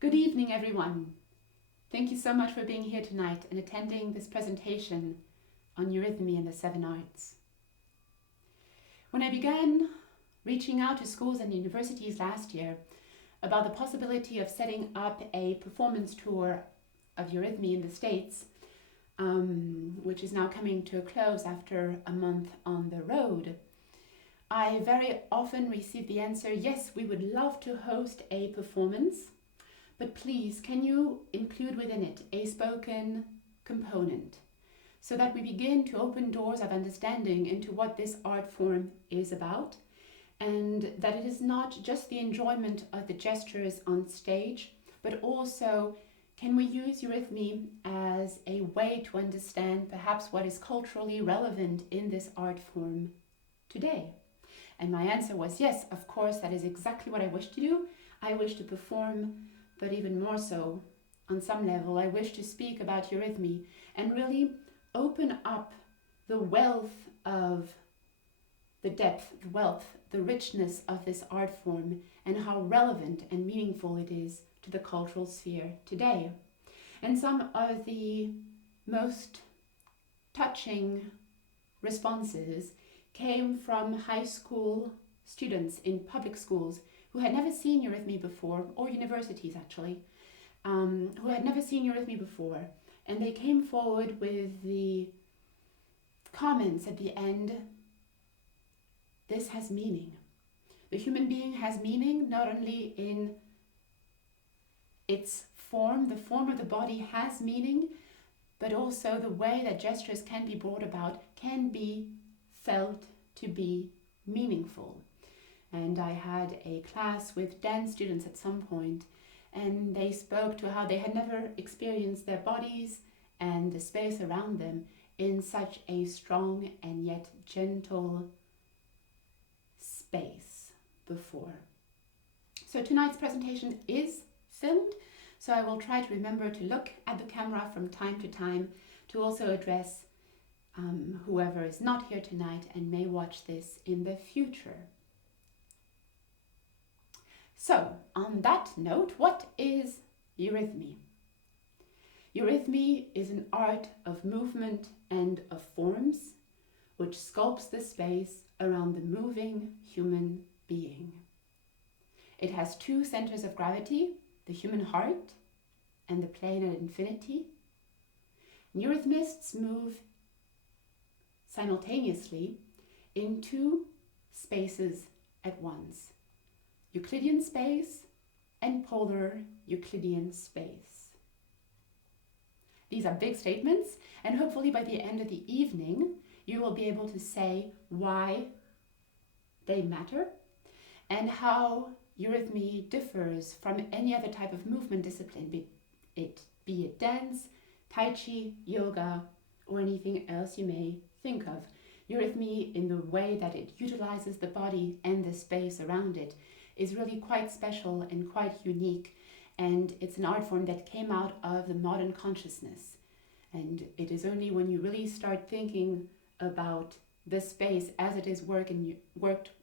Good evening, everyone. Thank you so much for being here tonight and attending this presentation on Eurythmy and the Seven Arts. When I began reaching out to schools and universities last year about the possibility of setting up a performance tour of Eurythmy in the States, which is now coming to a close after a month on the road, I very often receive the answer, yes, we would love to host a performance, but please, can you include within it a spoken component so that we begin to open doors of understanding into what this art form is about, and that it is not just the enjoyment of the gestures on stage, but also can we use Eurythmy as a way to understand perhaps what is culturally relevant in this art form today? And my answer was yes, of course, that is exactly what I wish to do. I wish to perform, but even more so, on some level, I wish to speak about Eurythmy and really open up the wealth of the depth, the wealth, the richness of this art form and how relevant and meaningful it is to the cultural sphere today. And some of the most touching responses came from high school students in public schools who had never seen Eurythmy before, or universities actually, who had never seen Eurythmy before. And they came forward with the comments at the end, this has meaning. The human being has meaning not only in its form, the form of the body has meaning, but also the way that gestures can be brought about can be felt to be meaningful. And I had a class with dance students at some point, and they spoke to how they had never experienced their bodies and the space around them in such a strong and yet gentle space before. So tonight's presentation is filmed, so I will try to remember to look at the camera from time to time to also address whoever is not here tonight and may watch this in the future. So, on that note, what is Eurythmy? Eurythmy is an art of movement and of forms which sculpts the space around the moving human being. It has two centers of gravity, the human heart and the plane at infinity. Eurythmists move simultaneously in two spaces at once, Euclidean space and polar Euclidean space. These are big statements, and hopefully by the end of the evening you will be able to say why they matter and how Eurythmy differs from any other type of movement discipline, be it dance, tai chi, yoga, or anything else you may think of. Eurythmy, in the way that it utilizes the body and the space around it, is really quite special and quite unique, and it's an art form that came out of the modern consciousness. And it is only when you really start thinking about the space as it is worked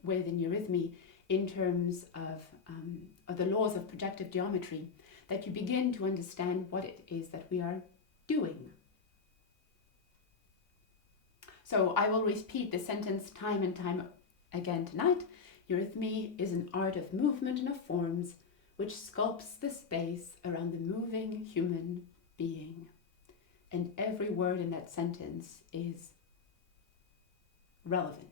with in Eurythmy in terms of the laws of projective geometry that you begin to understand what it is that we are doing. So I will repeat the sentence time and time again tonight. Eurythmy is an art of movement and of forms which sculpts the space around the moving human being. And every word in that sentence is relevant.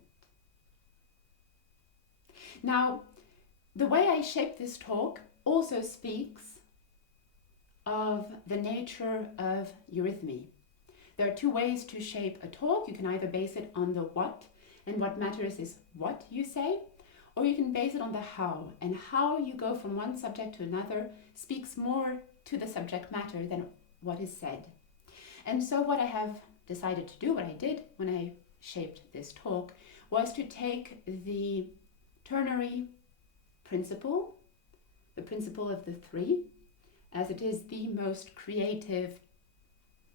Now, the way I shape this talk also speaks of the nature of Eurythmy. There are two ways to shape a talk. You can either base it on the what, and what matters is what you say, or you can base it on the how, and how you go from one subject to another speaks more to the subject matter than what is said. And so what I have decided to do, what I did when I shaped this talk, was to take the ternary principle, the principle of the three, as it is the most creative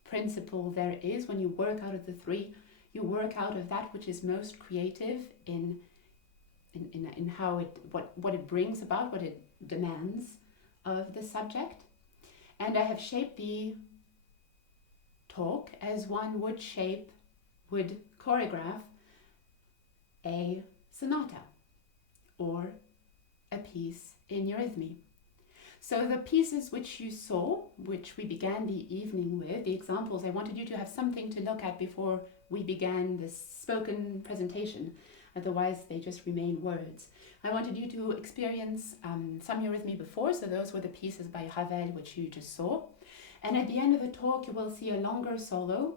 principle there is. When you work out of the three, you work out of that which is most creative in how it what it brings about, what it demands of the subject, and I have shaped the talk as one would choreograph a sonata or a piece in Eurythmy. So the pieces which you saw, which we began the evening with, the examples, I wanted you to have something to look at before we began this spoken presentation. Otherwise, they just remain words. I wanted you to experience some Eurythmy before, so those were the pieces by Ravel, which you just saw. And at the end of the talk, you will see a longer solo.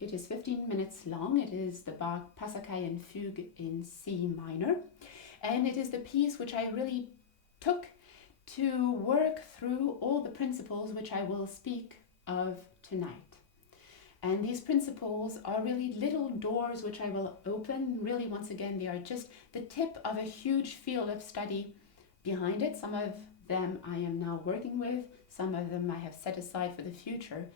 It is 15 minutes long. It is the Bach Passacaglia Fugue in C minor. And it is the piece which I really took to work through all the principles which I will speak of tonight. And these principles are really little doors which I will open. Really, once again, they are just the tip of a huge field of study behind it. Some of them I am now working with, some of them I have set aside for the future.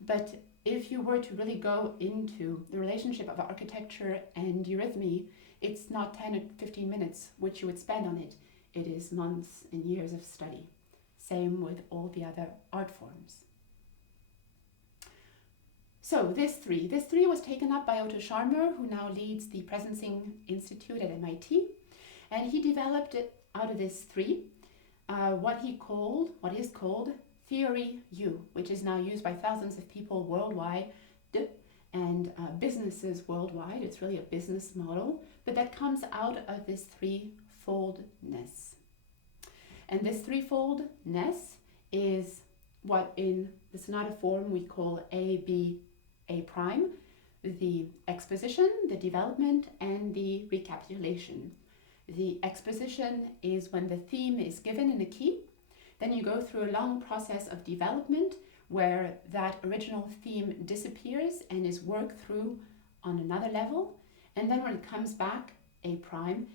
But if you were to really go into the relationship of architecture and Eurythmy, it's not 10 or 15 minutes which you would spend on it. It is months and years of study. Same with all the other art forms. So this three was taken up by Otto Scharmer, who now leads the Presencing Institute at MIT. And he developed it out of this three, what is called Theory U, which is now used by thousands of people worldwide and businesses worldwide. It's really a business model, but that comes out of this threefoldness. And this threefoldness is what in the sonata form we call A, B, A prime, the exposition, the development, and the recapitulation. The exposition is when the theme is given in a key. Then you go through a long process of development where that original theme disappears and is worked through on another level. And then when it comes back, A prime,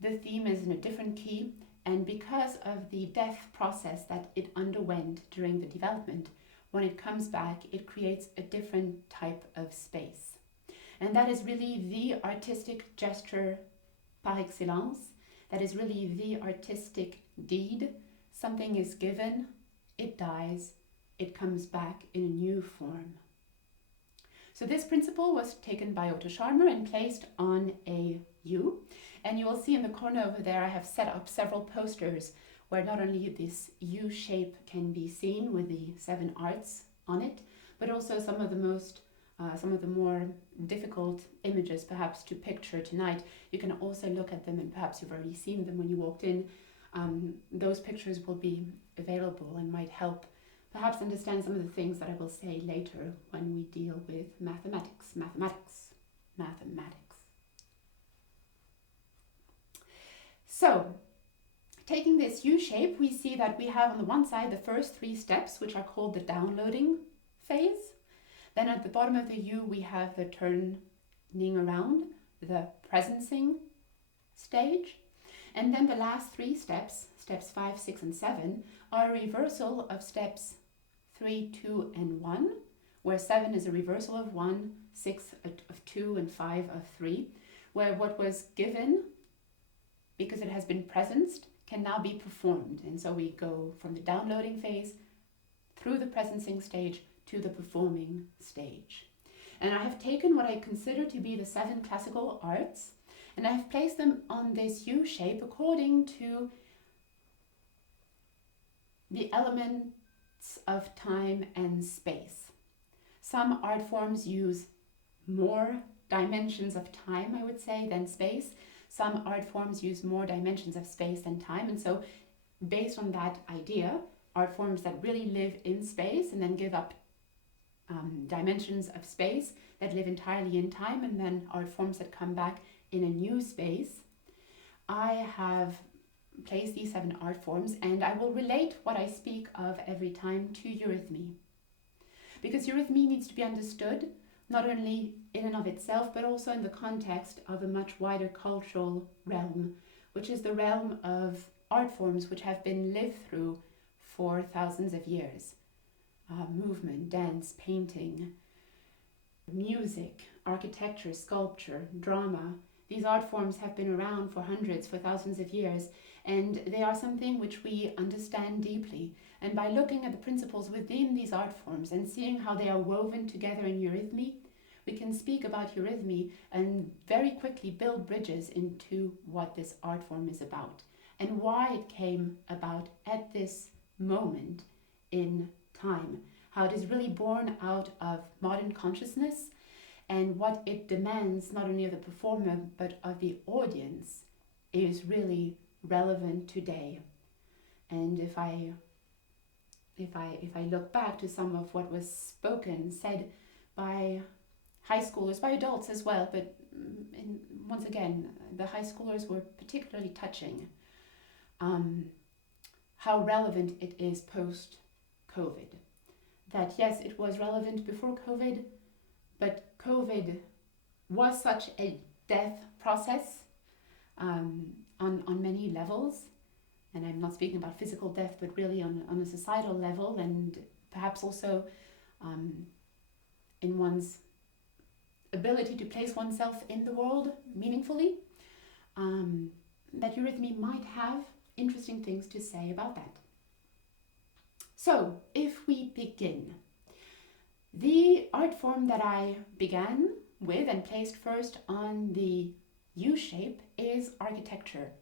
the theme is in a different key. And because of the death process that it underwent during the development, when it comes back, it creates a different type of space. And that is really the artistic gesture par excellence. That is really the artistic deed. Something is given, it dies, it comes back in a new form. So this principle was taken by Otto Scharmer and placed on a U. And you will see in the corner over there, I have set up several posters where not only this U shape can be seen with the 7 arts on it, but also some of the more difficult images perhaps to picture tonight. You can also look at them, and perhaps you've already seen them when you walked in. Those pictures will be available and might help perhaps understand some of the things that I will say later when we deal with mathematics. So, taking this U shape, we see that we have on the one side the first 3 steps, which are called the downloading phase. Then at the bottom of the U, we have the turning around, the presencing stage. And then the last 3 steps, steps 5, 6, and 7, are a reversal of steps 3, 2, and 1, where 7 is a reversal of 1, 6 of 2, and 5 of 3, where what was given, because it has been presenced, can now be performed. And so we go from the downloading phase through the presencing stage to the performing stage. And I have taken what I consider to be the 7 classical arts, and I have placed them on this U shape according to the elements of time and space. Some art forms use more dimensions of time, I would say, than space. Some art forms use more dimensions of space than time. And so based on that idea, art forms that really live in space and then give up dimensions of space that live entirely in time, and then art forms that come back in a new space. I have placed these 7 art forms, and I will relate what I speak of every time to Eurythmy. Because Eurythmy needs to be understood not only in and of itself, but also in the context of a much wider cultural realm, which is the realm of art forms which have been lived through for thousands of years. Movement, dance, painting, music, architecture, sculpture, drama, These art forms have been around for hundreds, for thousands of years, and they are something which we understand deeply. And by looking at the principles within these art forms and seeing how they are woven together in eurythmy, we can speak about eurythmy and very quickly build bridges into what this art form is about and why it came about at this moment in time, how it is really born out of modern consciousness and what it demands not only of the performer but of the audience is really relevant today. And if I look back to some of what was spoken, said by high schoolers, by adults as well, but once again, the high schoolers were particularly touching, how relevant it is post-COVID. That yes, it was relevant before COVID, but COVID was such a death process on many levels. And I'm not speaking about physical death, but really on a societal level, and perhaps also in one's ability to place oneself in the world meaningfully, that eurythmy might have interesting things to say about that. So, if we begin, the art form that I began with and placed first on the U shape is architecture.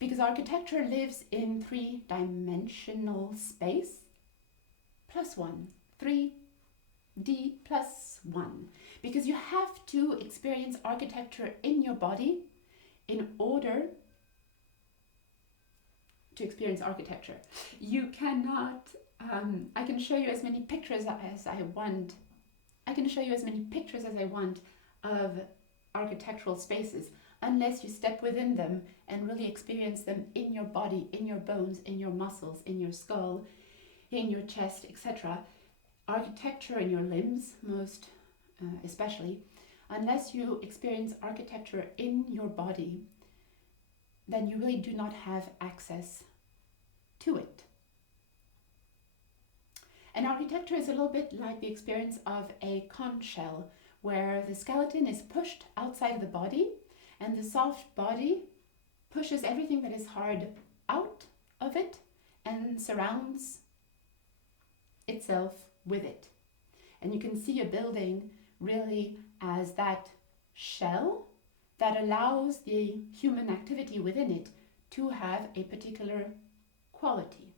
Because architecture lives in 3-dimensional space, plus 1, 3D plus 1. Because you have to experience architecture in your body in order to experience architecture. You cannot, I can show you as many pictures as I want. I can show you as many pictures as I want of architectural spaces, unless you step within them and really experience them in your body, in your bones, in your muscles, in your skull, in your chest, etc. Architecture in your limbs, most especially, unless you experience architecture in your body, then you really do not have access to it. And architecture is a little bit like the experience of a conch shell, where the skeleton is pushed outside of the body and the soft body pushes everything that is hard out of it and surrounds itself with it. And you can see a building really as that shell that allows the human activity within it to have a particular quality.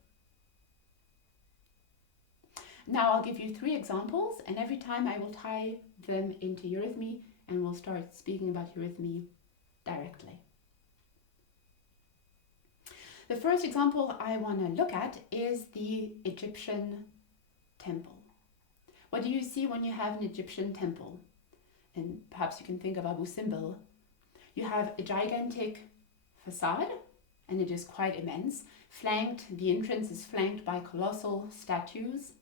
Now I'll give you 3 examples, and every time I will tie them into eurythmy, and we'll start speaking about eurythmy directly. The first example I want to look at is the Egyptian temple. What do you see when you have an Egyptian temple? And perhaps you can think of Abu Simbel. You have a gigantic facade, and it is quite immense. The entrance is flanked by colossal statues.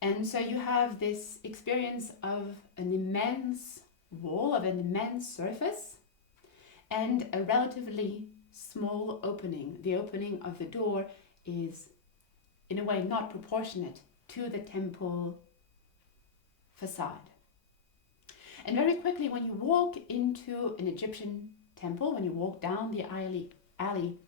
And so you have this experience of an immense wall, of an immense surface, and a relatively small opening. The opening of the door is, in a way, not proportionate to the temple facade. And very quickly, when you walk into an Egyptian temple, when you walk down the alley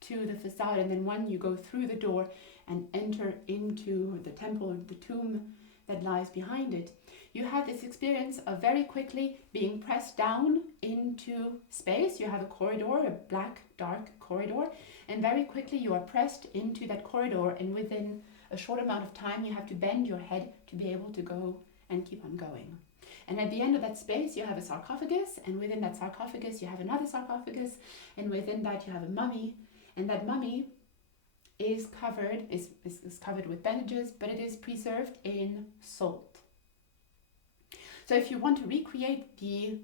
to the facade, and then when you go through the door and enter into the temple or the tomb that lies behind it, you have this experience of very quickly being pressed down into space. You have a corridor, a black, dark corridor, and very quickly you are pressed into that corridor, and within a short amount of time you have to bend your head to be able to go and keep on going. And at the end of that space, you have a sarcophagus, and within that sarcophagus, you have another sarcophagus, and within that, you have a mummy, and that mummy is covered with bandages, but it is preserved in salt. So if you want to recreate the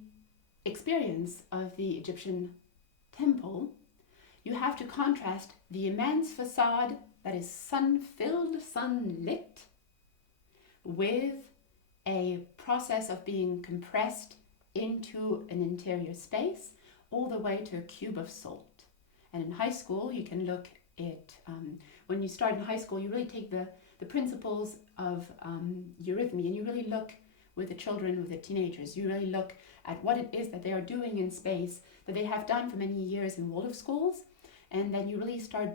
experience of the Egyptian temple, you have to contrast the immense facade that is sun-filled, sunlit, with a process of being compressed into an interior space all the way to a cube of salt. And in high school, you can look at, when you start in high school, you really take the principles of eurythmy, and you really look with the children, with the teenagers. You really look at what it is that they are doing in space, that they have done for many years in Waldorf schools, and then you really start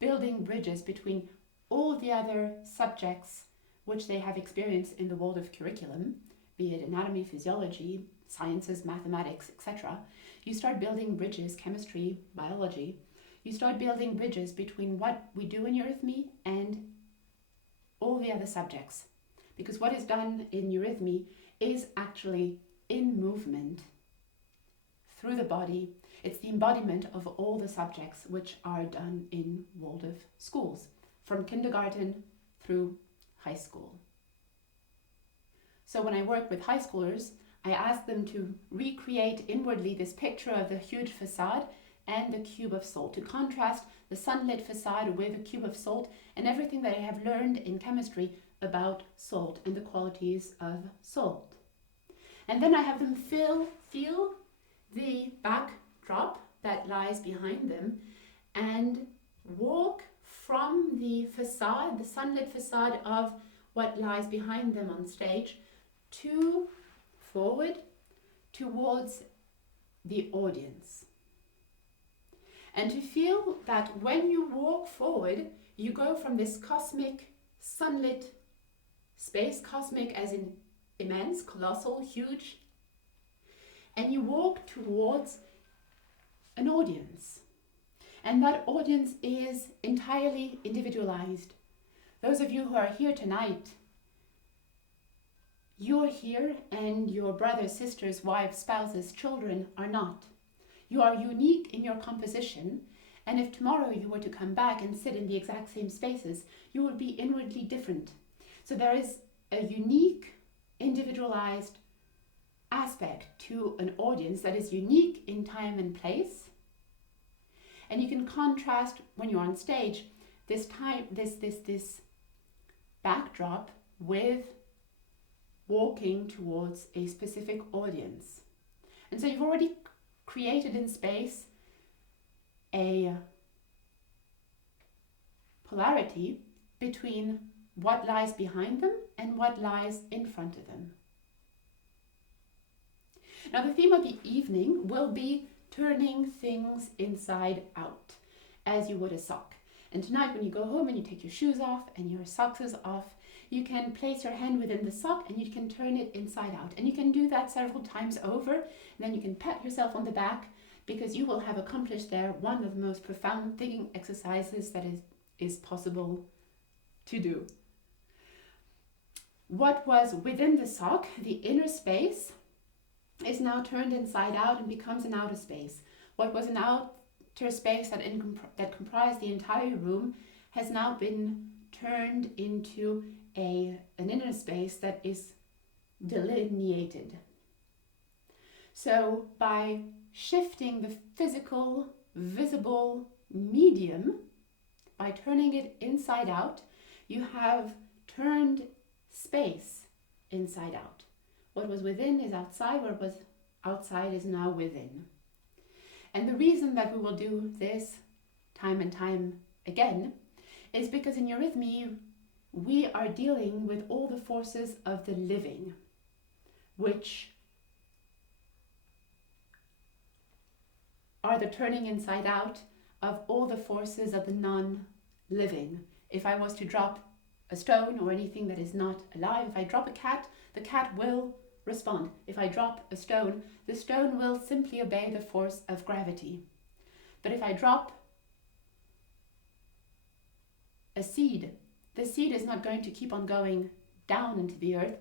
building bridges between all the other subjects which they have experienced in the Waldorf curriculum, be it anatomy, physiology, sciences, mathematics, etc. You start building bridges, chemistry, biology. You start building bridges between what we do in Eurythmy and all the other subjects. Because what is done in Eurythmy is actually in movement through the body. It's the embodiment of all the subjects which are done in Waldorf schools, from kindergarten through high school. So when I work with high schoolers, I ask them to recreate inwardly this picture of the huge facade and the cube of salt, to contrast the sunlit facade with the cube of salt and everything that I have learned in chemistry about salt and the qualities of salt. And then I have them feel the backdrop that lies behind them and walk from the facade, the sunlit facade of what lies behind them on stage, to forward towards the audience. And to feel that when you walk forward, you go from this cosmic, sunlit space, cosmic as in immense, colossal, huge, and you walk towards an audience. And that audience is entirely individualized. Those of you who are here tonight, you're here and your brothers, sisters, wives, spouses, children are not. You are unique in your composition, and if tomorrow you were to come back and sit in the exact same spaces, you would be inwardly different. So there is a unique, individualized aspect to an audience that is unique in time and place. And you can contrast when you're on stage this backdrop with walking towards a specific audience. And so you've already created in space a polarity between what lies behind them and what lies in front of them. Now, the theme of the evening will be turning things inside out, as you would a sock. And tonight, when you go home and you take your shoes off and your socks is off, you can place your hand within the sock and you can turn it inside out. And you can do that several times over, and then you can pat yourself on the back, because you will have accomplished there one of the most profound thinking exercises that is possible to do. What was within the sock, the inner space, is now turned inside out and becomes an outer space. What was an outer space that comprised the entire room has now been turned into an inner space that is delineated. So by shifting the physical, visible medium, by turning it inside out, you have turned space inside out. What was within is outside, what was outside is now within. And the reason that we will do this time and time again is because in Eurythmy we are dealing with all the forces of the living, which are the turning inside out of all the forces of the non-living. If I was to drop a stone or anything that is not alive, if I drop a cat, the cat will respond. If I drop a stone, the stone will simply obey the force of gravity. But if I drop a seed, the seed is not going to keep on going down into the earth.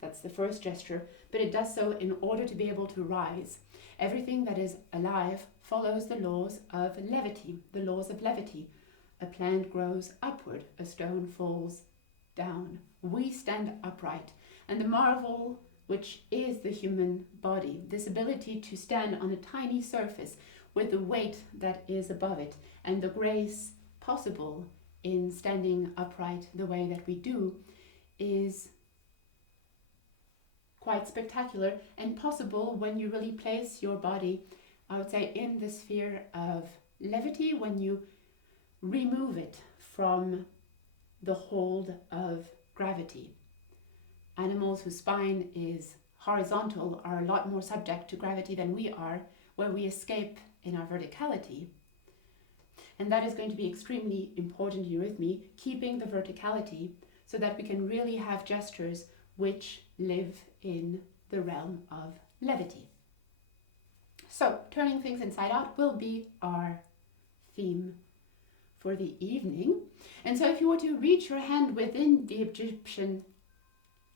That's the first gesture, but it does so in order to be able to rise. Everything that is alive follows the laws of levity, the laws of levity. A plant grows upward, a stone falls down. We stand upright. And the marvel which is the human body, this ability to stand on a tiny surface with the weight that is above it, and the grace possible in standing upright the way that we do, is quite spectacular and possible when you really place your body, I would say, in the sphere of levity, when you remove it from the hold of gravity. animals whose spine is horizontal are a lot more subject to gravity than we are, where we escape in our verticality. And that is going to be extremely important in eurythmy, keeping the verticality so that we can really have gestures which live in the realm of levity. So, turning things inside out will be our theme for the evening. And so if you were to reach your hand within the Egyptian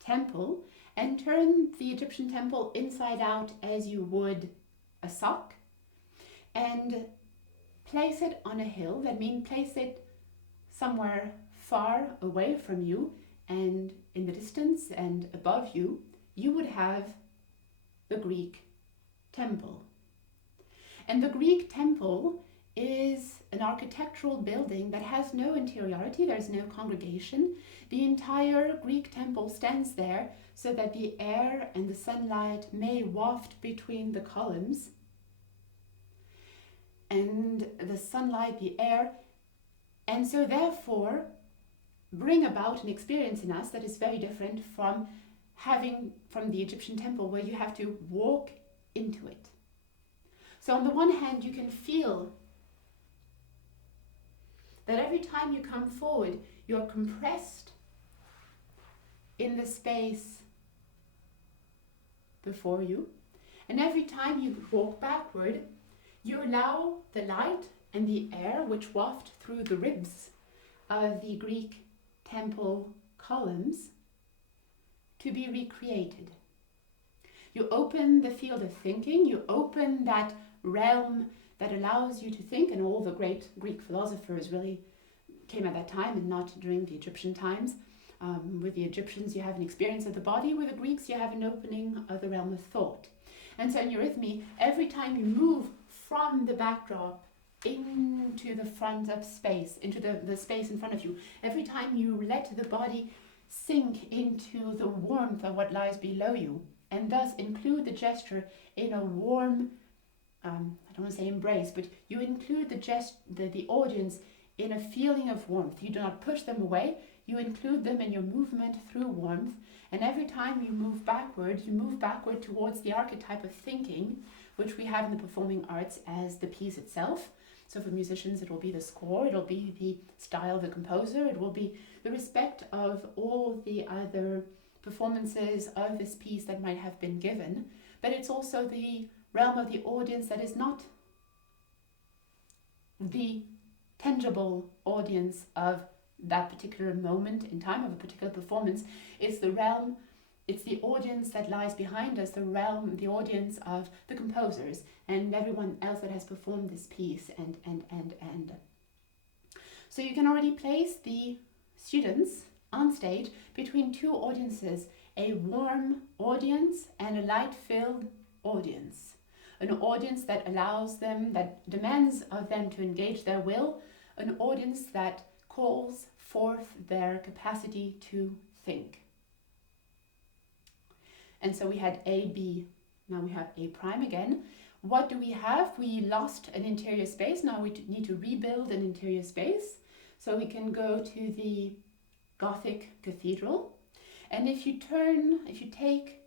temple and turn the Egyptian temple inside out as you would a sock, and place it on a hill, that means place it somewhere far away from you and in the distance and above you, you would have the Greek temple. And the Greek temple is an architectural building that has no interiority, there's no congregation. The entire Greek temple stands there so that the air and the sunlight may waft between the columns. And the sunlight, the air, and so therefore bring about an experience in us that is very different from the Egyptian temple, where you have to walk into it. So on the one hand, you can feel that every time you come forward, you're compressed in the space before you. And every time you walk backward, you allow the light and the air which waft through the ribs of the Greek temple columns to be recreated. You open the field of thinking, you open that realm that allows you to think, and all the great Greek philosophers really came at that time and not during the Egyptian times. With the Egyptians, you have an experience of the body. With the Greeks, you have an opening of the realm of thought. And so in eurythmy, every time you move from the backdrop into the front of space, into the space in front of you, every time you let the body sink into the warmth of what lies below you, and thus include the gesture in a warm, I don't want to say embrace, but you include the audience in a feeling of warmth. You do not push them away, you include them in your movement through warmth, and every time you move backward towards the archetype of thinking, which we have in the performing arts as the piece itself. So for musicians, it will be the score, it will be the style of the composer, it will be the respect of all the other performances of this piece that might have been given, but it's also the realm of the audience that is not the tangible audience of that particular moment in time of a particular performance. It's the realm, it's the audience that lies behind us, the audience of the composers and everyone else that has performed this piece and. So you can already place the students on stage between two audiences, a warm audience and a light-filled audience. An audience that allows them, that demands of them to engage their will, an audience that calls forth their capacity to think. And so we had A, B, now we have A prime again. What do we have? We lost an interior space, now we need to rebuild an interior space. So we can go to the Gothic cathedral, and if you take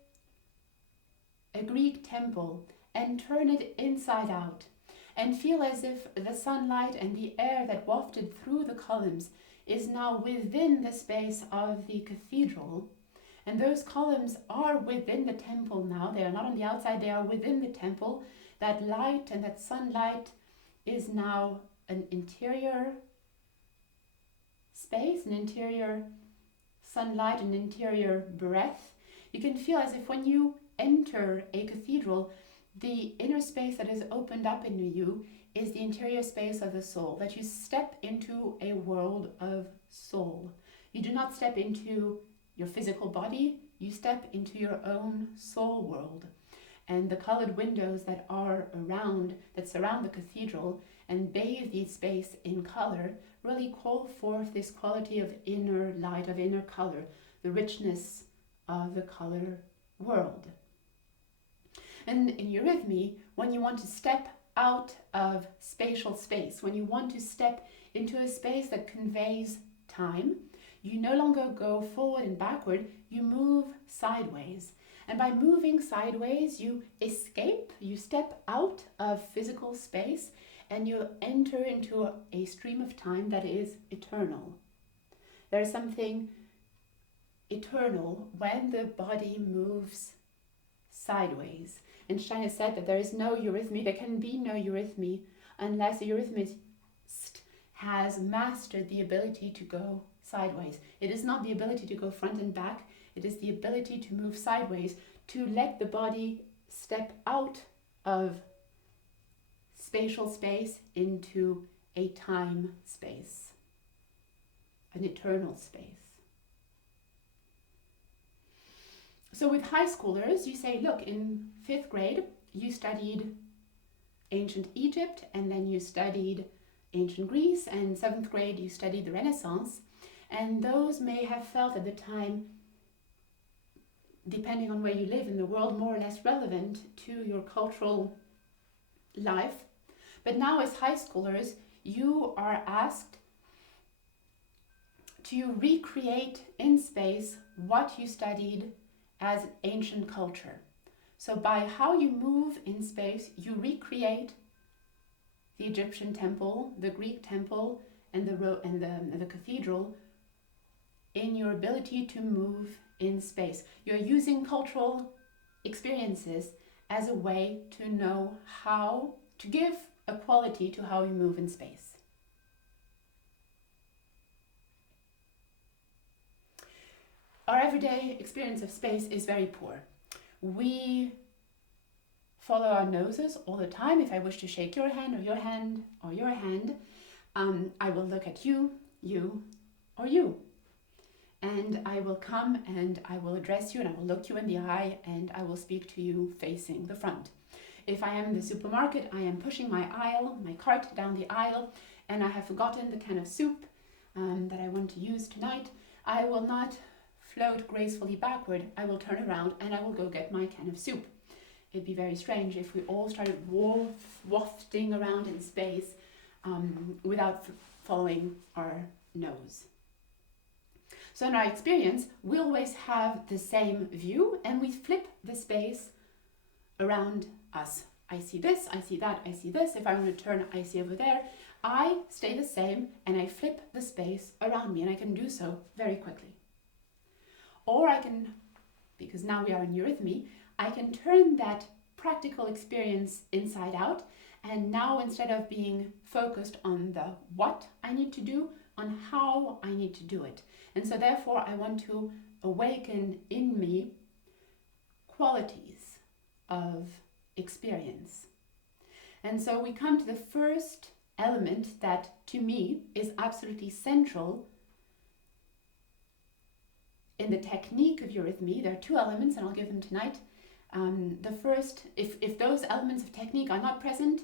a Greek temple and turn it inside out and feel as if the sunlight and the air that wafted through the columns is now within the space of the cathedral, and those columns are within the temple now, they are not on the outside, they are within the temple, that light and that sunlight is now an interior space, an interior sunlight, an interior breath. You can feel as if when you enter a cathedral, the inner space that is opened up in you is the interior space of the soul, that you step into a world of soul. You do not step into your physical body, you step into your own soul world. And the colored windows that surround the cathedral and bathe the space in color really call forth this quality of inner light, of inner color, the richness of the color world. And in eurythmy, when you want to step out of spatial space, when you want to step into a space that conveys time, You no longer go forward and backward, you move sideways. And by moving sideways, you escape, you step out of physical space, and you enter into a stream of time that is eternal. There is something eternal when the body moves sideways. And Steiner said that there is no eurythmy, there can be no eurythmy unless the eurythmist has mastered the ability to go sideways. It is not the ability to go front and back, it is the ability to move sideways, to let the body step out of spatial space into a time space, an eternal space. So with high schoolers, you say, look, in 5th grade, you studied ancient Egypt, and then you studied ancient Greece, and 7th grade, you studied the Renaissance. And those may have felt at the time, depending on where you live in the world, more or less relevant to your cultural life. But now as high schoolers, you are asked to recreate in space what you studied as ancient culture. So by how you move in space, you recreate the Egyptian temple, the Greek temple, and the cathedral in your ability to move in space. You're using cultural experiences as a way to know how to give a quality to how you move in space. Our everyday experience of space is very poor. We follow our noses all the time. If I wish to shake your hand or your hand or your hand, I will look at you, you, or you. And I will come and I will address you and I will look you in the eye and I will speak to you facing the front. If I am in the supermarket, I am pushing my cart down the aisle, and I have forgotten the can of soup that I want to use tonight, I will not float gracefully backward. I will turn around and I will go get my can of soup. It'd be very strange if we all started wafting around in space without following our nose. So in our experience, we always have the same view and we flip the space around us. I see this, I see that, I see this. If I want to turn, I see over there. I stay the same and I flip the space around me, and I can do so very quickly. Or I can, because now we are in Eurythmy, I can turn that practical experience inside out, and now instead of being focused on the what I need to do, on how I need to do it. And so therefore I want to awaken in me qualities of experience. And so we come to the first element that to me is absolutely central in the technique of Eurythmy. There are 2 elements and I'll give them tonight. The first, if those elements of technique are not present,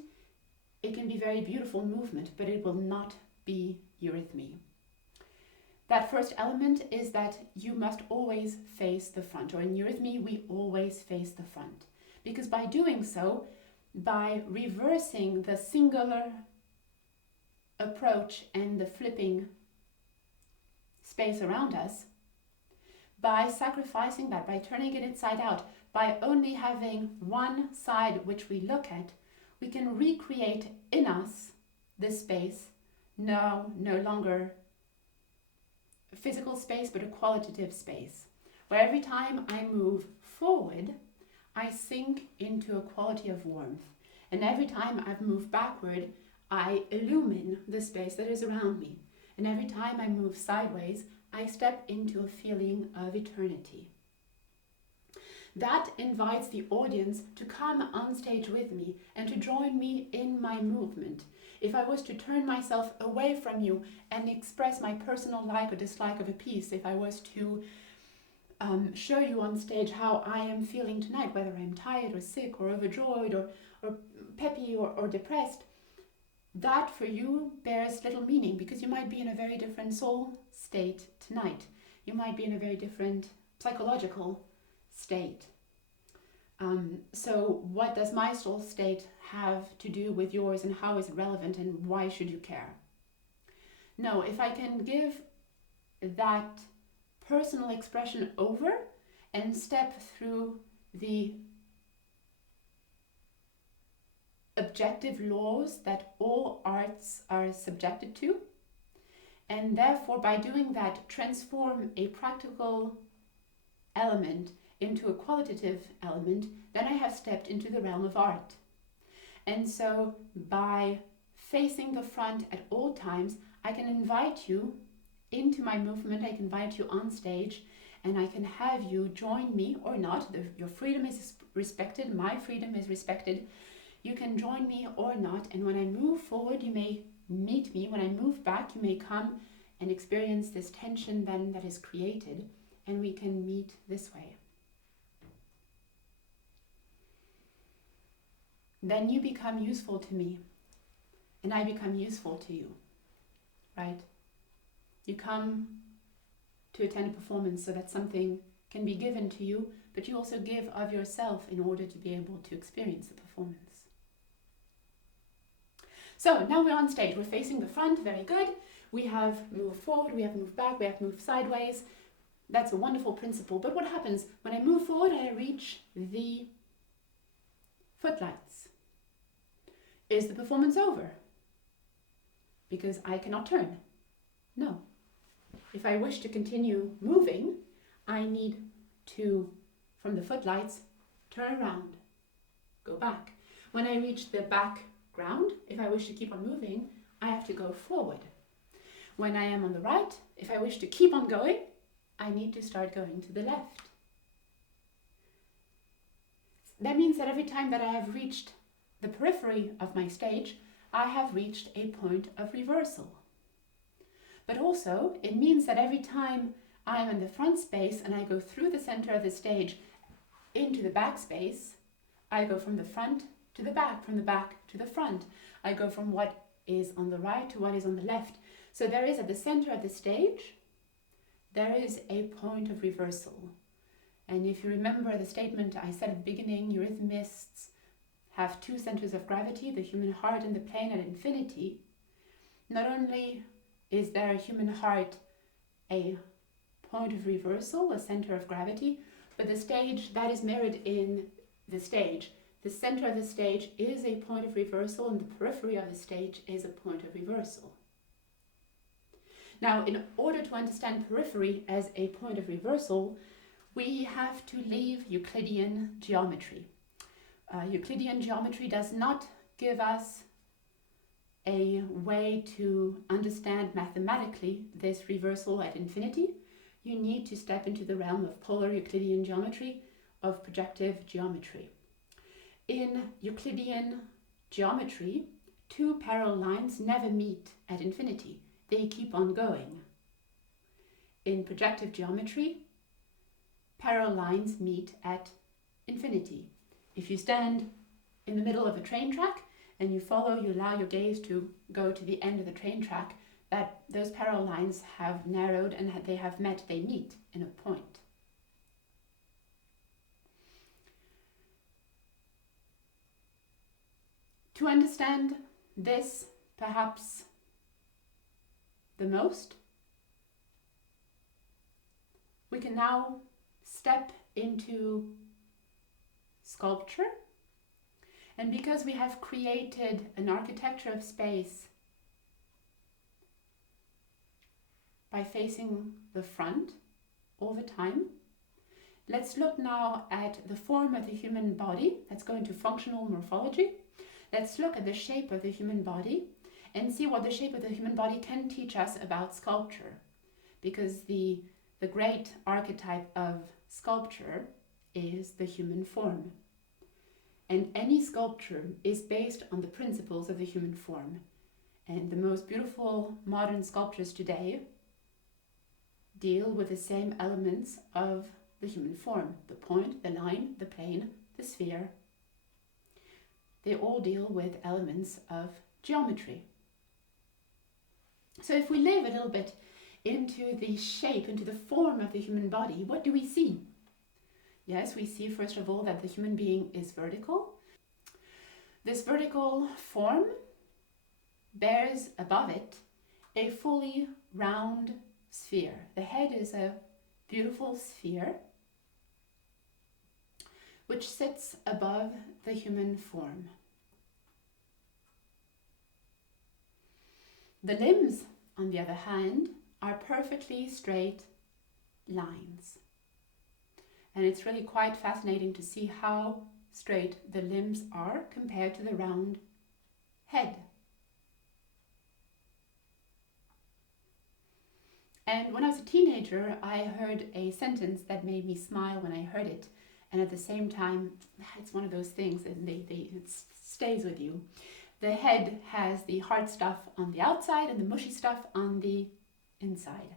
it can be very beautiful movement, but it will not be Eurythmy. That first element is that you must always face the front, or in Eurythmy we always face the front. Because by doing so, by reversing the singular approach and the flipping space around us, by sacrificing that, by turning it inside out, by only having one side which we look at, we can recreate in us this space, no longer physical space, but a qualitative space, where every time I move forward, I sink into a quality of warmth. And every time I've moved backward, I illumine the space that is around me. And every time I move sideways, I step into a feeling of eternity. That invites the audience to come on stage with me and to join me in my movement. If I was to turn myself away from you and express my personal like or dislike of a piece, if I was to show you on stage how I am feeling tonight, whether I'm tired or sick or overjoyed or peppy or depressed, that for you bears little meaning, because you might be in a very different soul state tonight. You might be in a very different psychological state. So what does my soul state have to do with yours, and how is it relevant, and why should you care? No, if I can give that personal expression over and step through the objective laws that all arts are subjected to, and therefore by doing that transform a practical element into a qualitative element, then I have stepped into the realm of art. And so by facing the front at all times, I can invite you into my movement, I can invite you on stage, and I can have you join me or not. Your freedom is respected, my freedom is respected. You can join me or not, and when I move forward, you may meet me. When I move back, you may come and experience this tension then that is created, and we can meet this way. Then you become useful to me, and I become useful to you, right? You come to attend a performance so that something can be given to you, but you also give of yourself in order to be able to experience the performance. So now we're on stage, we're facing the front, very good. We have moved forward, we have moved back, we have moved sideways. That's a wonderful principle. But what happens when I move forward and I reach the footlights? Is the performance over? Because I cannot turn. No. If I wish to continue moving, I need to, from the footlights, turn around, go back. When I reach the background, if I wish to keep on moving, I have to go forward. When I am on the right, if I wish to keep on going, I need to start going to the left. That means that every time that I have reached the periphery of my stage, I have reached a point of reversal. But also, it means that every time I'm in the front space and I go through the center of the stage into the back space, I go from the front to the back, from the back to the front. I go from what is on the right to what is on the left. So there is at the center of the stage, there is a point of reversal. And if you remember the statement I said at the beginning, eurythmists have two centers of gravity, the human heart and the plane at infinity. Not only is their human heart a point of reversal, a center of gravity, but the stage that is mirrored in the stage. The center of the stage is a point of reversal and the periphery of the stage is a point of reversal. Now, in order to understand periphery as a point of reversal, we have to leave Euclidean geometry. Euclidean geometry does not give us a way to understand mathematically this reversal at infinity. You need to step into the realm of polar Euclidean geometry, of projective geometry. In Euclidean geometry, two parallel lines never meet at infinity. They keep on going. In projective geometry, parallel lines meet at infinity. If you stand in the middle of a train track and you allow your gaze to go to the end of the train track, that those parallel lines have narrowed and they meet in a point. To understand this, perhaps the most, we can now step into sculpture. And because we have created an architecture of space by facing the front all the time, let's look now at the form of the human body. Let's go into functional morphology. Let's look at the shape of the human body and see what the shape of the human body can teach us about sculpture. Because the great archetype of sculpture is the human form. And any sculpture is based on the principles of the human form. And the most beautiful modern sculptures today deal with the same elements of the human form. The point, the line, the plane, the sphere. They all deal with elements of geometry. So if we live a little bit into the shape, into the form of the human body, what do we see? Yes, we see first of all that the human being is vertical. This vertical form bears above it a fully round sphere. The head is a beautiful sphere which sits above the human form. The limbs, on the other hand, are perfectly straight lines. And it's really quite fascinating to see how straight the limbs are compared to the round head. And when I was a teenager, I heard a sentence that made me smile when I heard it. And at the same time, it's one of those things that it stays with you. The head has the hard stuff on the outside and the mushy stuff on the inside.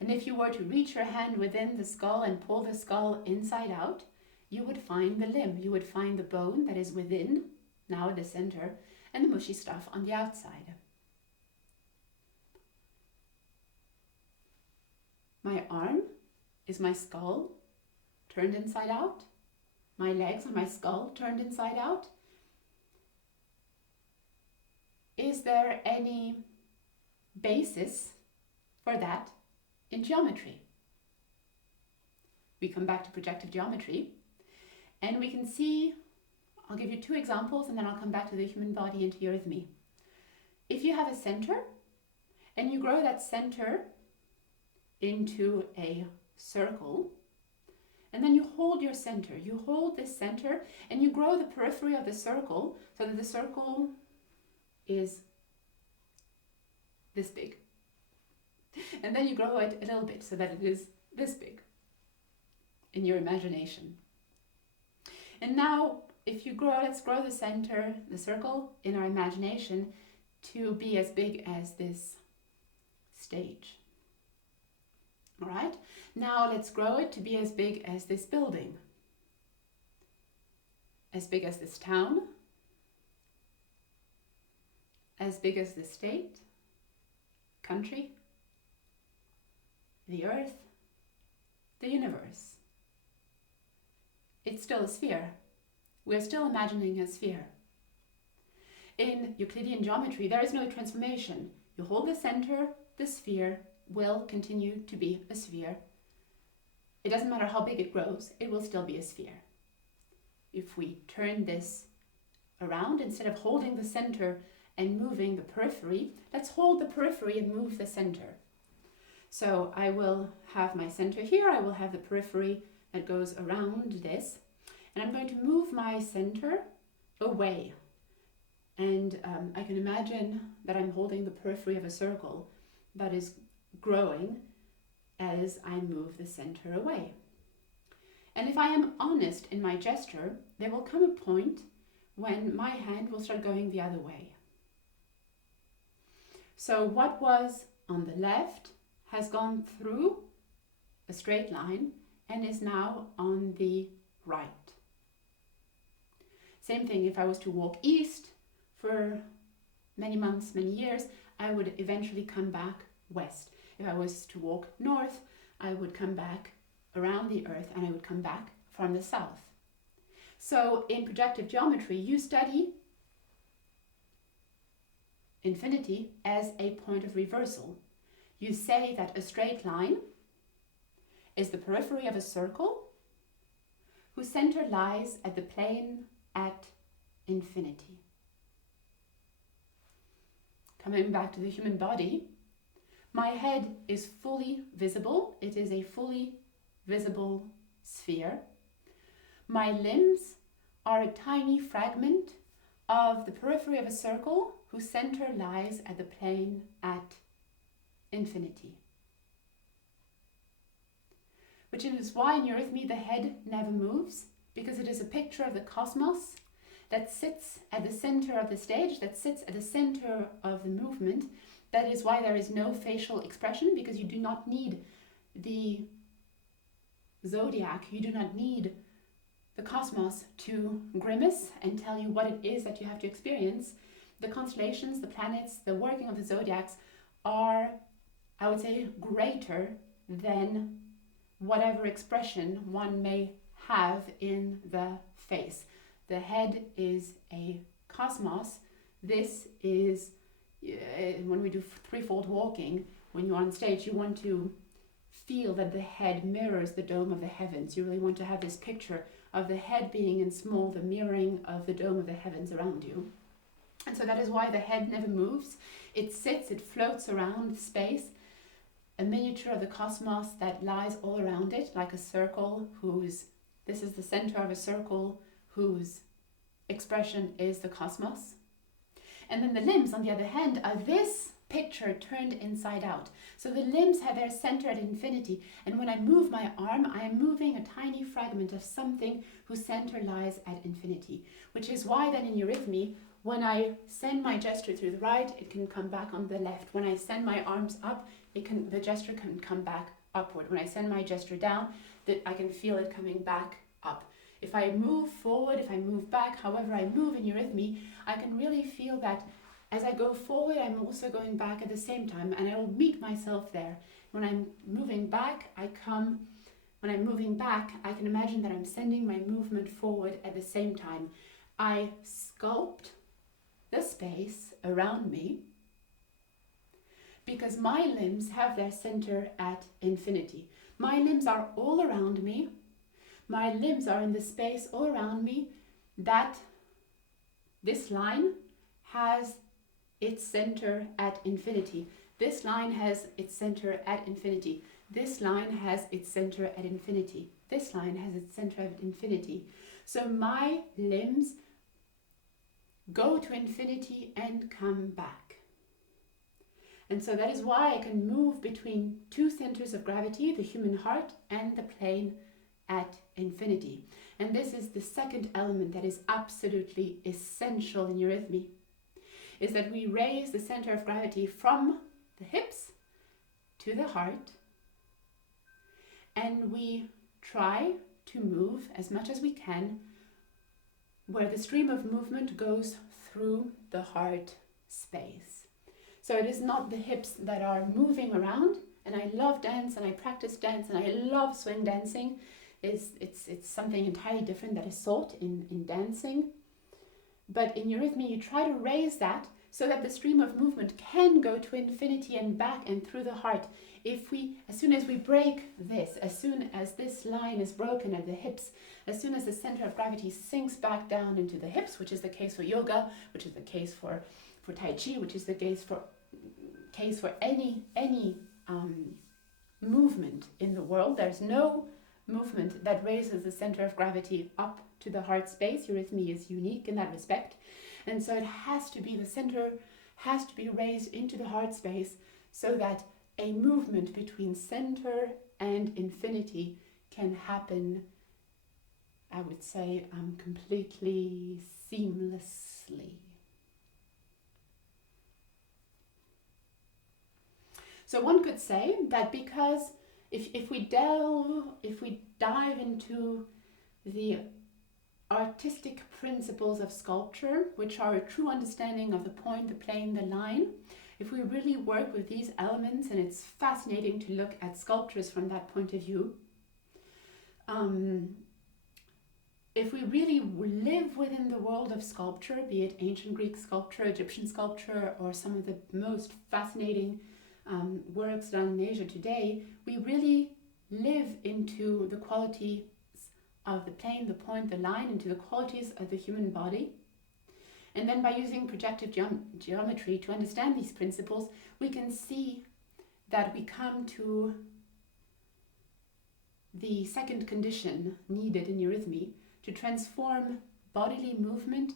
And if you were to reach your hand within the skull and pull the skull inside out, you would find the limb. You would find the bone that is within, now at the center, and the mushy stuff on the outside. My arm is my skull turned inside out. My legs are my skull turned inside out. Is there any basis for that in geometry? We come back to projective geometry and we can see, I'll give you two examples and then I'll come back to the human body and to eurythmy. If you have a center and you grow that center into a circle, and then you hold your center, you hold this center and you grow the periphery of the circle so that the circle is this big. And then you grow it a little bit so that it is this big in your imagination. And now if you grow, let's grow the center, the circle in our imagination to be as big as this stage. All right, now let's grow it to be as big as this building, as big as this town, as big as the state, country, the earth, the universe. It's still a sphere. We're still imagining a sphere. In Euclidean geometry, there is no transformation. You hold the center, the sphere will continue to be a sphere. It doesn't matter how big it grows, it will still be a sphere. If we turn this around, instead of holding the center and moving the periphery, let's hold the periphery and move the center. So I will have my center here, I will have the periphery that goes around this, and I'm going to move my center away. And I can imagine that I'm holding the periphery of a circle that is growing as I move the center away. And if I am honest in my gesture, there will come a point when my hand will start going the other way. So what was on the left has gone through a straight line and is now on the right. Same thing, if I was to walk east for many months, many years, I would eventually come back west. If I was to walk north, I would come back around the earth and I would come back from the south. So in projective geometry, you study infinity as a point of reversal. You say that a straight line is the periphery of a circle whose center lies at the plane at infinity. Coming back to the human body, my head is fully visible. It is a fully visible sphere. My limbs are a tiny fragment of the periphery of a circle whose center lies at the plane at infinity. Which is why in Eurythmy the head never moves, because it is a picture of the cosmos that sits at the center of the stage, that sits at the center of the movement. That is why there is no facial expression, because you do not need the zodiac, you do not need the cosmos to grimace and tell you what it is that you have to experience. The constellations, the planets, the working of the zodiacs are, I would say, greater than whatever expression one may have in the face. The head is a cosmos. This is, when we do threefold walking, when you're on stage, you want to feel that the head mirrors the dome of the heavens. You really want to have this picture of the head being in small, the mirroring of the dome of the heavens around you. And so that is why the head never moves. It sits, it floats around space, a miniature of the cosmos that lies all around it, like a circle this is the center of a circle whose expression is the cosmos. And then the limbs, on the other hand, are this picture turned inside out. So the limbs have their center at infinity, and when I move my arm, I am moving a tiny fragment of something whose center lies at infinity, which is why then in Eurythmy, when I send my gesture through the right, it can come back on the left. When I send my arms up, the gesture can come back upward. When I send my gesture down, I can feel it coming back up. If I move forward, if I move back, however I move in Eurythmy, I can really feel that as I go forward, I'm also going back at the same time, and I will meet myself there. When I'm moving back, I can imagine that I'm sending my movement forward at the same time. I sculpt the space around me because my limbs have their center at infinity. My limbs are all around me. My limbs are in the space all around me that this line has its center at infinity. This line has its center at infinity. This line has its center at infinity. This line has its center at infinity. So my limbs go to infinity and come back. And so that is why I can move between two centers of gravity, the human heart and the plane at infinity. And this is the second element that is absolutely essential in Eurythmy, is that we raise the center of gravity from the hips to the heart, and we try to move as much as we can where the stream of movement goes through the heart space. So it is not the hips that are moving around, and I love dance and I practice dance and I love swing dancing. It's something entirely different that is sought in dancing. But in Eurythmy, you try to raise that so that the stream of movement can go to infinity and back and through the heart. As soon as we break this, as soon as this line is broken at the hips, as soon as the center of gravity sinks back down into the hips, which is the case for yoga, which is the case for Tai Chi, which is the case for any movement in the world. There's no movement that raises the center of gravity up to the heart space. Eurythmy is unique in that respect. And so the center has to be raised into the heart space so that a movement between center and infinity can happen, I would say, completely seamlessly. So one could say that because if we dive into the artistic principles of sculpture, which are a true understanding of the point, the plane, the line, if we really work with these elements, and it's fascinating to look at sculptures from that point of view, if we really live within the world of sculpture, be it ancient Greek sculpture, Egyptian sculpture, or some of the most fascinating works done in Asia today, we really live into the qualities of the plane, the point, the line, into the qualities of the human body. And then by using projective geometry to understand these principles, we can see that we come to the second condition needed in Eurythmy to transform bodily movement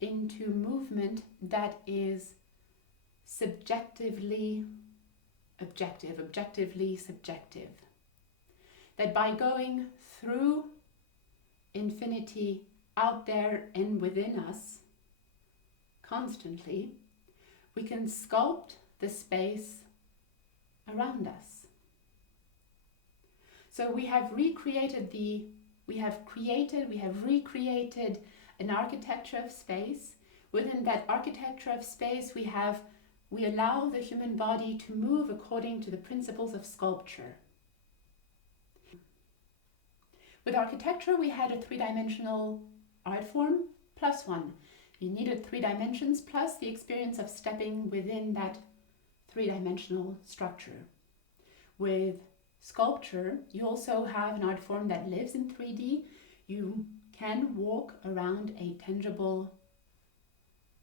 into movement that is subjectively objective, objectively subjective. That by going through infinity out there and within us constantly, we can sculpt the space around us. So we have recreated an architecture of space. Within that architecture of space, we allow the human body to move according to the principles of sculpture. With architecture, we had a three-dimensional art form plus one. You needed 3 dimensions plus the experience of stepping within that three-dimensional structure. With sculpture, you also have an art form that lives in 3D. You can walk around a tangible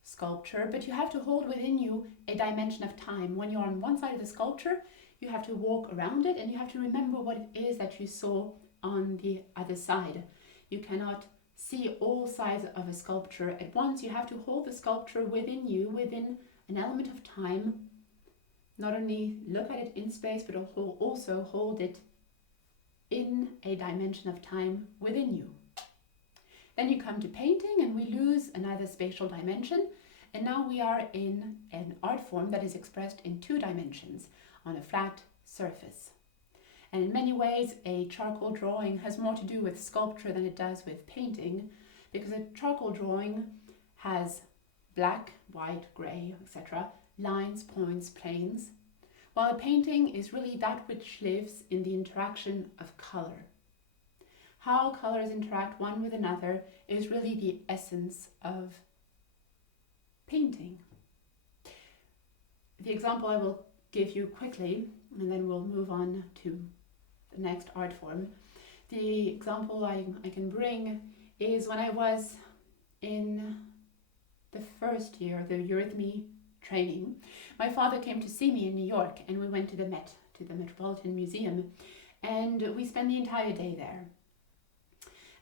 sculpture, but you have to hold within you a dimension of time. When you're on one side of the sculpture, you have to walk around it and you have to remember what it is that you saw on the other side. You cannot see all sides of a sculpture at once. You have to hold the sculpture within you, within an element of time. Not only look at it in space, but also hold it in a dimension of time within you. Then you come to painting and we lose another spatial dimension. And now we are in an art form that is expressed in 2 dimensions on a flat surface. And in many ways, a charcoal drawing has more to do with sculpture than it does with painting, because a charcoal drawing has black, white, grey, etc., lines, points, planes, while a painting is really that which lives in the interaction of color. How colors interact one with another is really the essence of painting. The example I will give you quickly, and then we'll move on to the next art form. The example I can bring is when I was in the first year of the Eurythmy training. My father came to see me in New York and we went to the Met, to the Metropolitan Museum, and we spent the entire day there.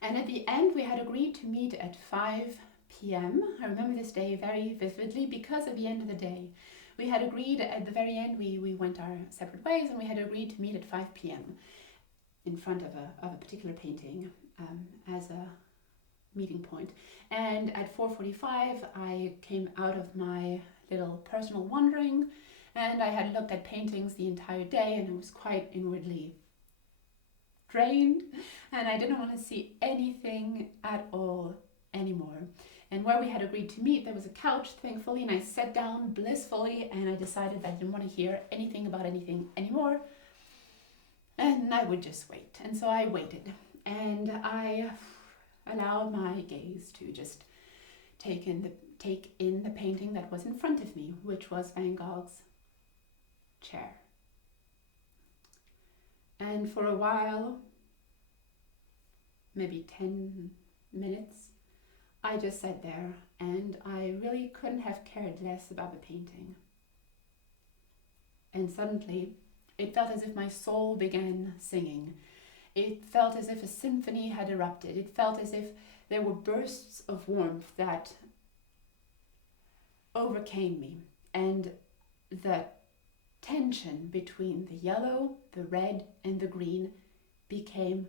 And at the end we had agreed to meet at 5 p.m. I remember this day very vividly because at the end of the day we had agreed at the very end, we went our separate ways and we had agreed to meet at 5 p.m. in front of a particular painting as a meeting point. And at 4:45 I came out of my little personal wandering and I had looked at paintings the entire day and I was quite inwardly drained and I didn't want to see anything at all anymore. And where we had agreed to meet, there was a couch, thankfully, and I sat down blissfully and I decided that I didn't want to hear anything about anything anymore and I would just wait. And so I waited and I allowed my gaze to just take in the painting that was in front of me, which was Van Gogh's chair. And for a while, maybe 10 minutes, I just sat there and I really couldn't have cared less about the painting. And suddenly, it felt as if my soul began singing. It felt as if a symphony had erupted. It felt as if there were bursts of warmth that overcame me. And the tension between the yellow, the red, and the green became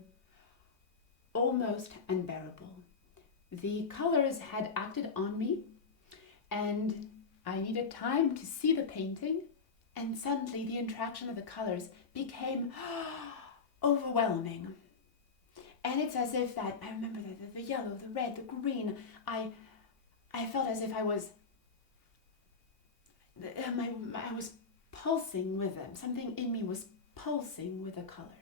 almost unbearable. The colors had acted on me, and I needed time to see the painting, and suddenly the interaction of the colors became overwhelming. And it's as if that, I remember the yellow, the red, the green, I felt as if I was pulsing with them. Something in me was pulsing with the colors.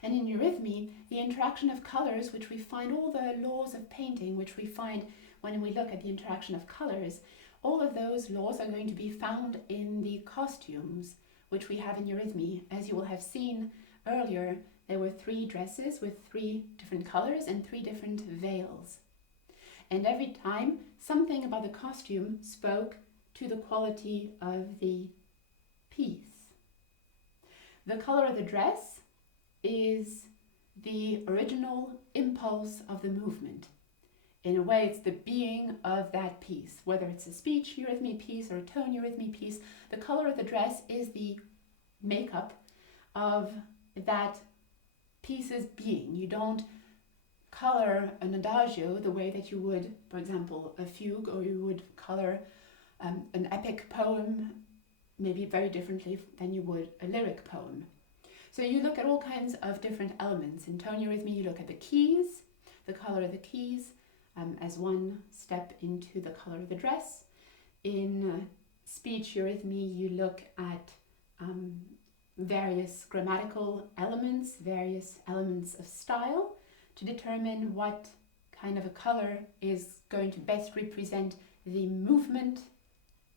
And in Eurythmy, the interaction of colors, which we find all the laws of painting, which we find when we look at the interaction of colors, all of those laws are going to be found in the costumes, which we have in Eurythmy. As you will have seen earlier, there were 3 dresses with 3 different colors and 3 different veils. And every time, something about the costume spoke to the quality of the piece. The color of the dress is the original impulse of the movement. In a way, it's the being of that piece. Whether it's a speech Eurythmy piece or a tone Eurythmy piece, the color of the dress is the makeup of that piece's being. You don't color an adagio the way that you would, for example, a fugue, or you would color an epic poem maybe very differently than you would a lyric poem. So you look at all kinds of different elements. In tone Eurythmy, you look at the keys, the color of the keys, as one step into the color of the dress. In speech Eurythmy, you look at various grammatical elements, various elements of style, to determine what kind of a color is going to best represent the movement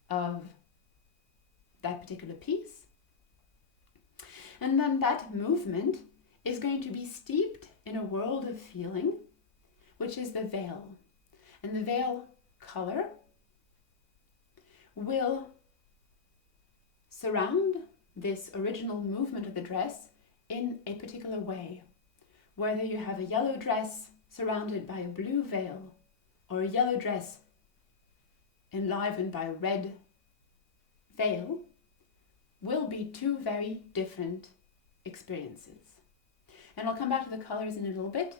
of that particular piece. And then that movement is going to be steeped in a world of feeling, which is the veil. And the veil color will surround this original movement of the dress in a particular way. Whether you have a yellow dress surrounded by a blue veil, or a yellow dress enlivened by a red veil, will be two very different experiences. And I'll come back to the colors in a little bit.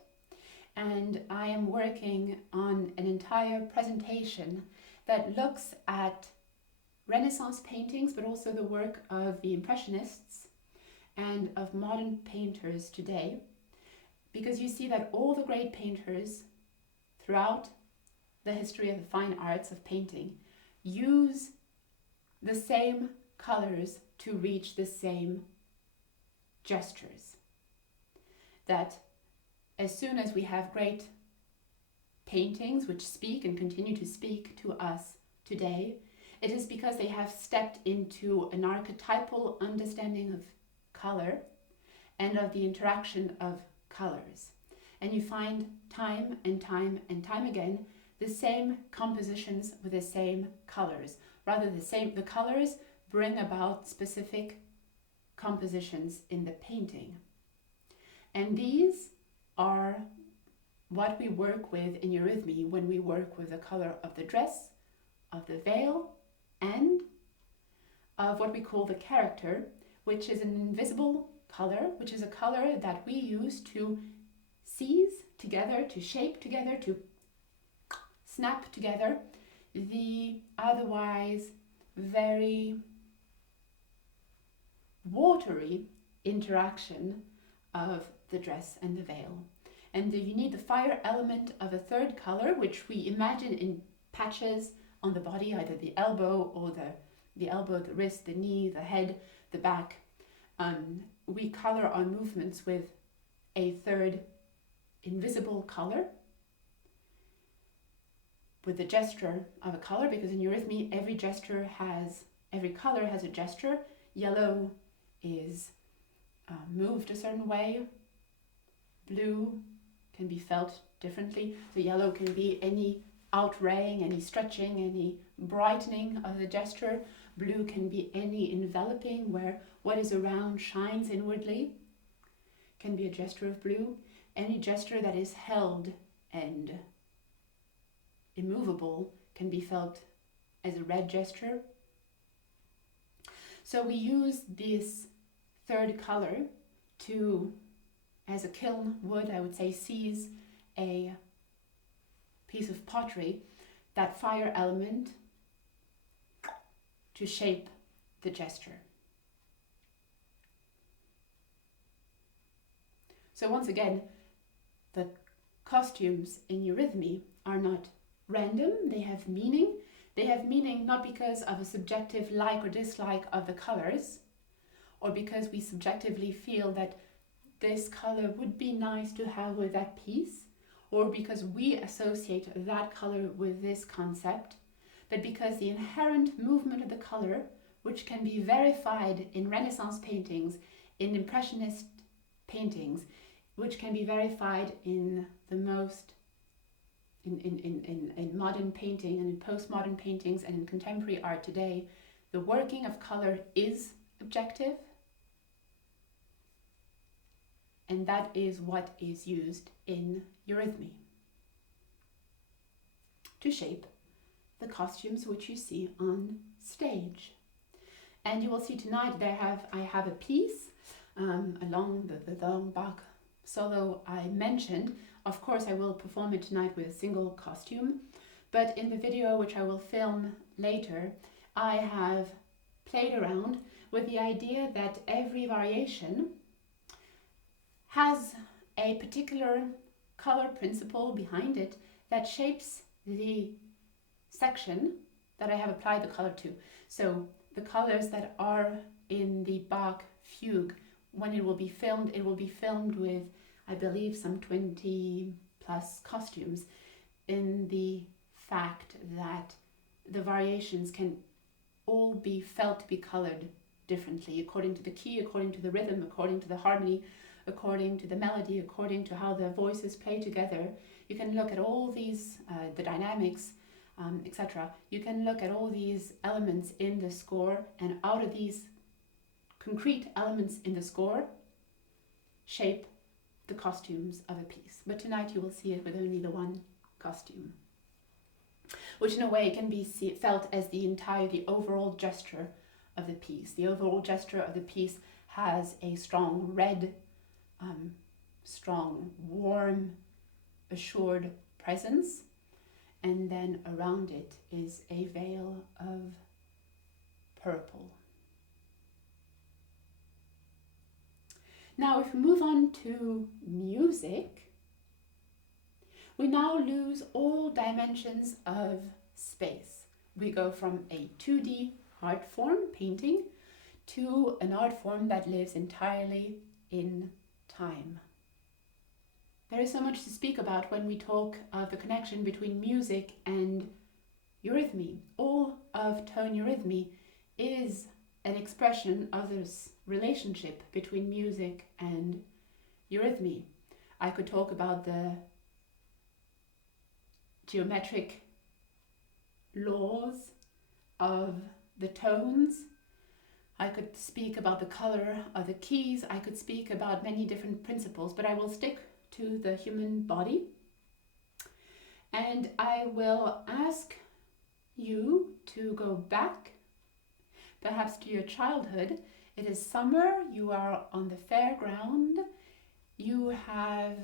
And I am working on an entire presentation that looks at Renaissance paintings, but also the work of the Impressionists and of modern painters today. Because you see that all the great painters throughout the history of the fine arts of painting use the same colors to reach the same gestures. That as soon as we have great paintings which speak and continue to speak to us today, it is because they have stepped into an archetypal understanding of color and of the interaction of colors. And you find time and time and time again the same compositions with the same colors. Rather, the colors bring about specific compositions in the painting. And these are what we work with in Eurythmy when we work with the color of the dress, of the veil, and of what we call the character, which is an invisible color, which is a color that we use to seize together, to shape together, to snap together the otherwise very watery interaction of the dress and the veil. And you need the fire element of a third color, which we imagine in patches on the body, either the elbow or the elbow, the wrist, the knee, the head, the back. We color our movements with a third invisible color, with the gesture of a color, because in Eurythmy every color has a gesture. Yellow is moved a certain way. Blue can be felt differently. So yellow can be any outraying, any stretching, any brightening of the gesture. Blue can be any enveloping, where what is around shines inwardly. Can be a gesture of blue. Any gesture that is held and immovable can be felt as a red gesture. So we use this third color to, as a kiln would, I would say, seize a piece of pottery, that fire element, to shape the gesture. So once again, the costumes in Eurythmy are not random, they have meaning. They have meaning not because of a subjective like or dislike of the colors, or because we subjectively feel that this color would be nice to have with that piece, or because we associate that color with this concept, but because the inherent movement of the color, which can be verified in Renaissance paintings, in Impressionist paintings, which can be verified in the most in modern painting and in postmodern paintings and in contemporary art today, the working of color is objective, and that is what is used in Eurythmy to shape the costumes which you see on stage. And you will see tonight I have a piece along the long Bach solo I mentioned. Of course, I will perform it tonight with a single costume, but in the video, which I will film later, I have played around with the idea that every variation has a particular color principle behind it that shapes the section that I have applied the color to. So the colors that are in the Bach Fugue, when it will be filmed with, I believe, some 20 plus costumes, in the fact that the variations can all be felt to be colored differently, according to the key, according to the rhythm, according to the harmony, according to the melody, according to how the voices play together. You can look at all these, the dynamics, etc. You can look at all these elements in the score, and out of these concrete elements in the score, shape the costumes of a piece. But tonight you will see it with only the one costume, which in a way can be felt as the overall gesture of the piece. The overall gesture of the piece has a strong red, strong, warm, assured presence, and then around it is a veil of purple. Now, if we move on to music, we now lose all dimensions of space. We go from a 2D art form, painting, to an art form that lives entirely in time. There is so much to speak about when we talk of the connection between music and eurythmy. All of tone eurythmy is an expression of this relationship between music and eurythmy. I could talk about the geometric laws of the tones. I could speak about the color of the keys. I could speak about many different principles, but I will stick to the human body. And I will ask you to go back, perhaps to your childhood. It is summer, you are on the fairground, you have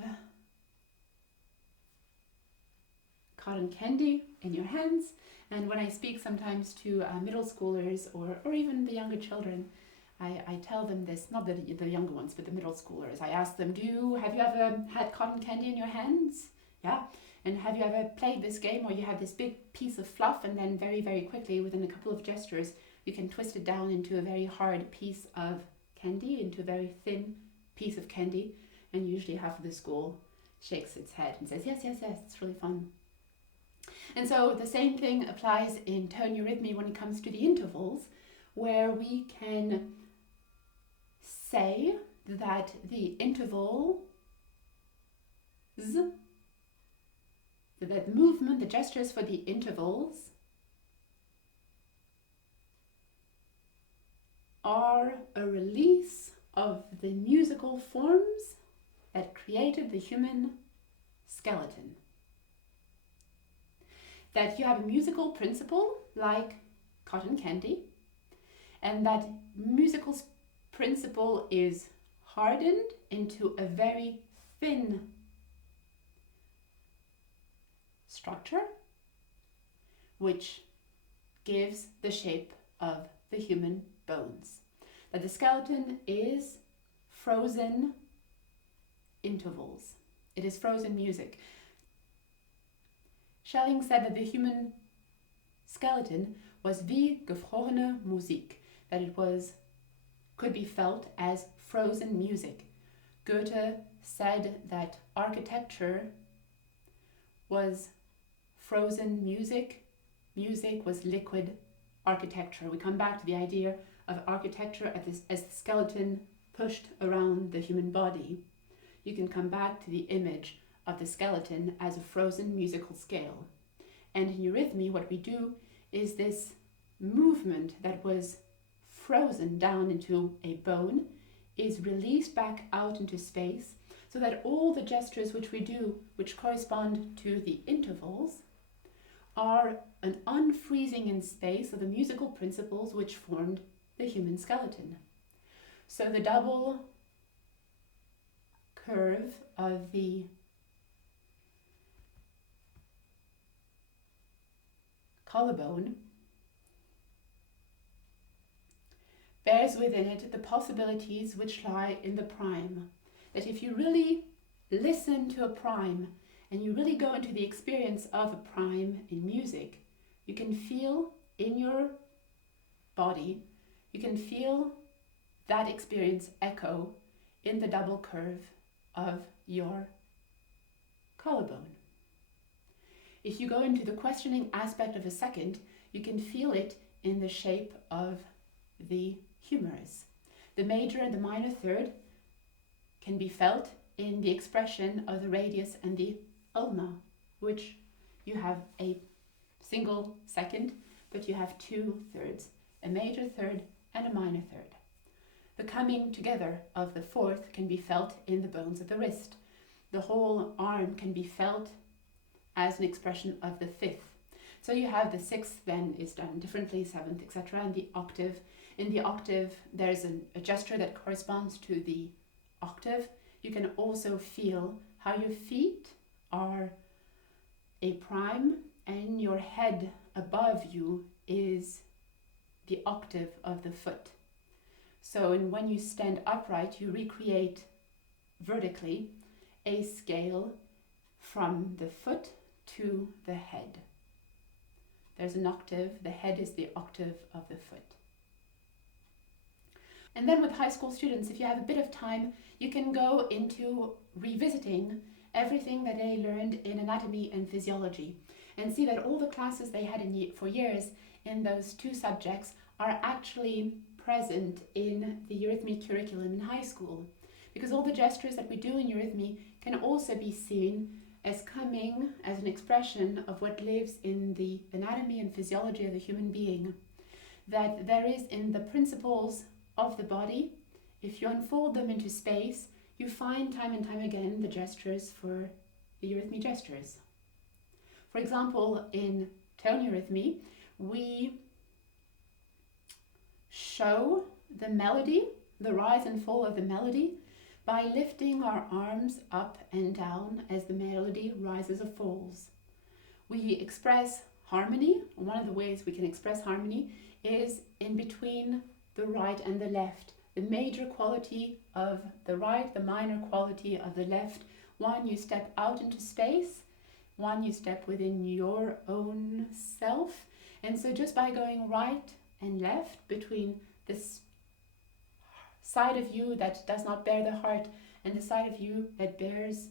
cotton candy in your hands, and when I speak sometimes to middle schoolers or even the younger children, I tell them this, not the younger ones, but the middle schoolers. I ask them, have you ever had cotton candy in your hands? Yeah. And have you ever played this game where you have this big piece of fluff and then very, very quickly, within a couple of gestures, you can twist it down into a very hard piece of candy, into a very thin piece of candy, and usually half of the school shakes its head and says, yes, it's really fun. And so the same thing applies in tone eurythmy when it comes to the intervals, where we can say that the interval, that movement, the gestures for the intervals are a release of the musical forms that created the human skeleton. That you have a musical principle like cotton candy, and that musical principle is hardened into a very thin structure, which gives the shape of the human bones. That the skeleton is frozen intervals. It is frozen music. Schelling said that the human skeleton was wie gefrorene Musik, that it could be felt as frozen music. Goethe said that architecture was frozen music, music was liquid architecture. We come back to the idea of architecture as the skeleton pushed around the human body. You can come back to the image of the skeleton as a frozen musical scale. And in eurythmy, what we do is this movement that was frozen down into a bone is released back out into space, so that all the gestures which we do, which correspond to the intervals, are an unfreezing in space of the musical principles which formed the human skeleton. So the double curve of the collarbone bears within it the possibilities which lie in the prime. That if you really listen to a prime and you really go into the experience of a prime in music, you can feel in your body, you can feel that experience echo in the double curve of your collarbone. If you go into the questioning aspect of a second, you can feel it in the shape of the humerus. The major and the minor third can be felt in the expression of the radius and the ulna, which you have a single second, but you have two thirds, a major third and a minor third. The coming together of the fourth can be felt in the bones of the wrist. The whole arm can be felt as an expression of the fifth. So you have the sixth then is done differently, seventh, etc. And the octave. In the octave, there's a gesture that corresponds to the octave. You can also feel how your feet are a prime and your head above you is the octave of the foot. So when you stand upright, you recreate vertically a scale from the foot to the head. There's an octave, the head is the octave of the foot. And then with high school students, if you have a bit of time, you can go into revisiting everything that they learned in anatomy and physiology and see that all the classes they had for years in those two subjects are actually present in the Eurythmy curriculum in high school. Because all the gestures that we do in Eurythmy can also be seen as coming as an expression of what lives in the anatomy and physiology of the human being. That there is in the principles of the body, if you unfold them into space, you find time and time again the gestures for the Eurythmy gestures. For example, in tone eurythmy, we show the melody, the rise and fall of the melody, by lifting our arms up and down as the melody rises or falls. We express harmony. One of the ways we can express harmony is in between the right and the left. The major quality of the right, the minor quality of the left. One, you step out into space. One, you step within your own self. And so just by going right and left between this side of you that does not bear the heart and the side of you that bears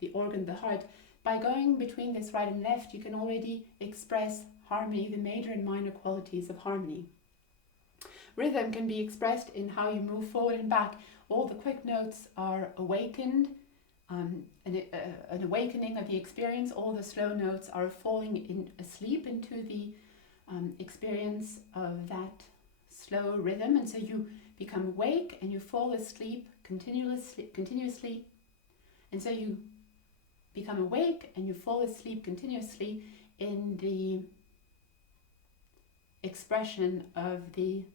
the organ, the heart, by going between this right and left, you can already express harmony, the major and minor qualities of harmony. Rhythm can be expressed in how you move forward and back. All the quick notes are awakened, an awakening of the experience. All the slow notes are falling asleep into the experience of that slow rhythm. And so you become awake and you fall asleep continuously. And so you become awake and you fall asleep continuously in the expression of the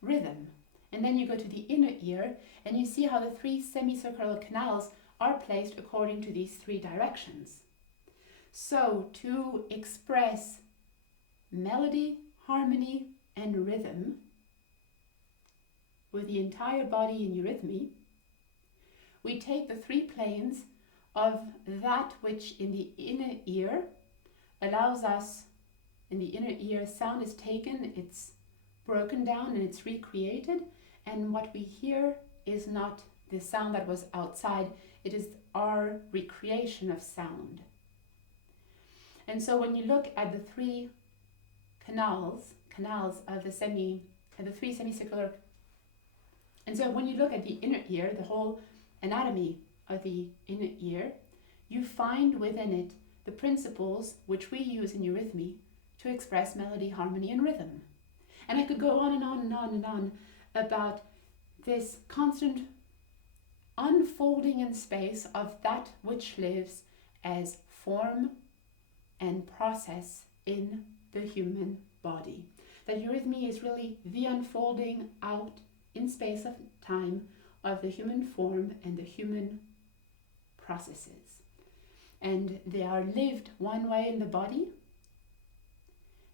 rhythm. And then you go to the inner ear and you see how the three semicircular canals are placed according to these three directions. So to express melody, harmony, and rhythm with the entire body in eurythmy, we take the three planes of that which in the inner ear allows us, in the inner ear sound is taken, it's broken down and it's recreated, and what we hear is not the sound that was outside, it is our recreation of sound. And so when you look at the three canals of the three semicircular, and so when you look at the inner ear, the whole anatomy of the inner ear, you find within it the principles which we use in eurythmy to express melody, harmony, and rhythm. And I could go on and on and on and on about this constant unfolding in space of that which lives as form and process in the human body. That eurythmy is really the unfolding out in space of time of the human form and the human processes. And they are lived one way in the body,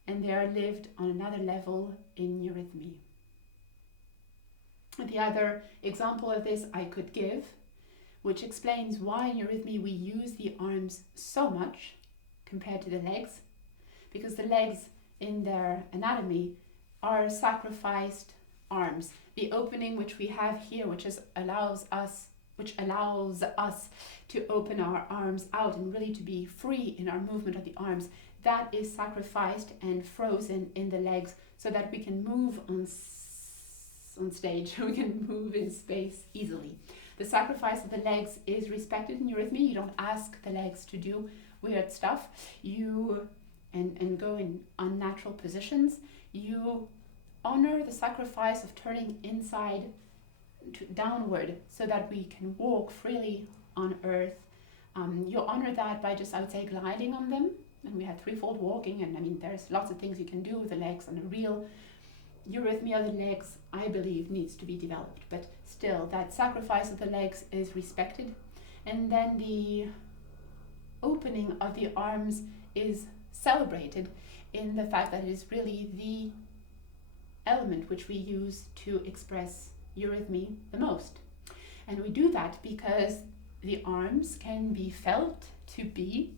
and they are lived on another level in eurythmy. The other example of this I could give, which explains why in eurythmy we use the arms so much compared to the legs, because the legs in their anatomy are sacrificed arms. The opening which we have here, which allows us to open our arms out and really to be free in our movement of the arms, that is sacrificed and frozen in the legs so that we can move on stage, we can move in space easily. The sacrifice of the legs is respected in Eurythmy. You don't ask the legs to do weird stuff. And go in unnatural positions. You honor the sacrifice of turning inside downward so that we can walk freely on earth. You honor that by just, I would say, gliding on them. And we have threefold walking, and I mean, there's lots of things you can do with the legs, and a real Eurythmy of the legs, I believe, needs to be developed. But still, that sacrifice of the legs is respected. And then the opening of the arms is celebrated in the fact that it is really the element which we use to express Eurythmy the most. And we do that because the arms can be felt to be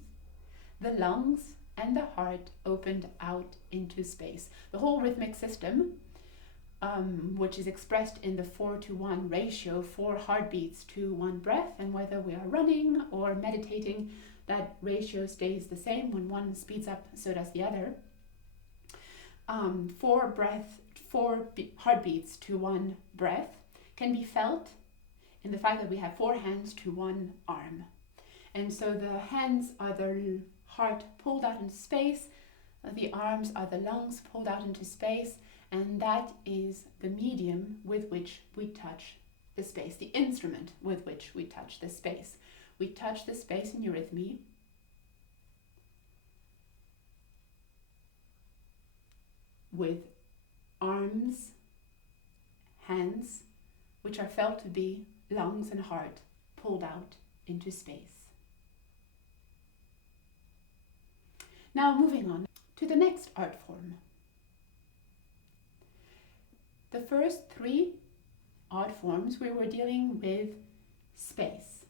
the lungs and the heart opened out into space. The whole rhythmic system, which is expressed in the 4-to-1 ratio, 4 heartbeats to 1 breath, and whether we are running or meditating, that ratio stays the same. When one speeds up, so does the other. 4 heartbeats to 1 breath can be felt in the fact that we have 4 hands to 1 arm. And so the hands are the heart pulled out into space, the arms are the lungs pulled out into space, and that is the medium with which we touch the space, the instrument with which we touch the space. We touch the space in Eurythmy with arms, hands, which are felt to be lungs and heart pulled out into space. Now moving on to the next art form. The first 3 art forms we were dealing with space.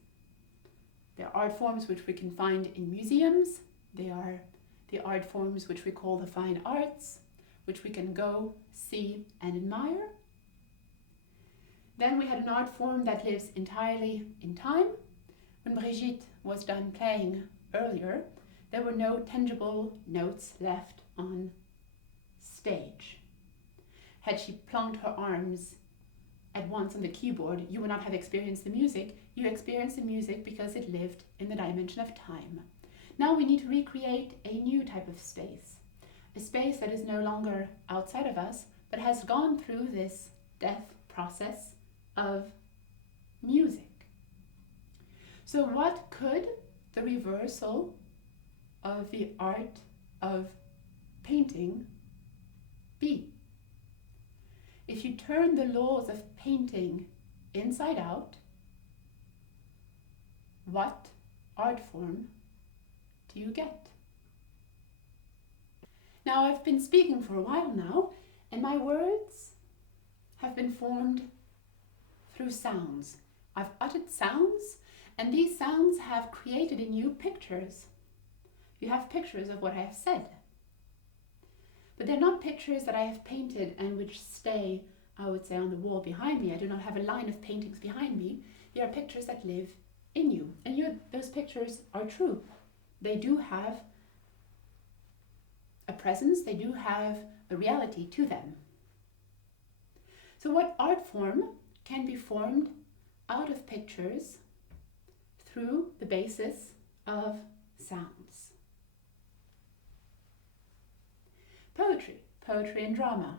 They're art forms which we can find in museums. They are the art forms which we call the fine arts, which we can go, see and admire. Then we had an art form that lives entirely in time. When Brigitte was done playing earlier, there were no tangible notes left on stage. Had she planked her arms at once on the keyboard, you would not have experienced the music. You experienced the music because it lived in the dimension of time. Now we need to recreate a new type of space. A space that is no longer outside of us, but has gone through this death process of music. So what could the reversal of the art of painting be? If you turn the laws of painting inside out, what art form do you get? Now, I've been speaking for a while now, and my words have been formed through sounds. I've uttered sounds, and these sounds have created in you pictures. You have pictures of what I have said. But they're not pictures that I have painted and which stay, I would say, on the wall behind me. I do not have a line of paintings behind me. They are pictures that live in you. And those pictures are true. They do have a presence. They do have a reality to them. So what art form can be formed out of pictures through the basis of sounds? Poetry and drama.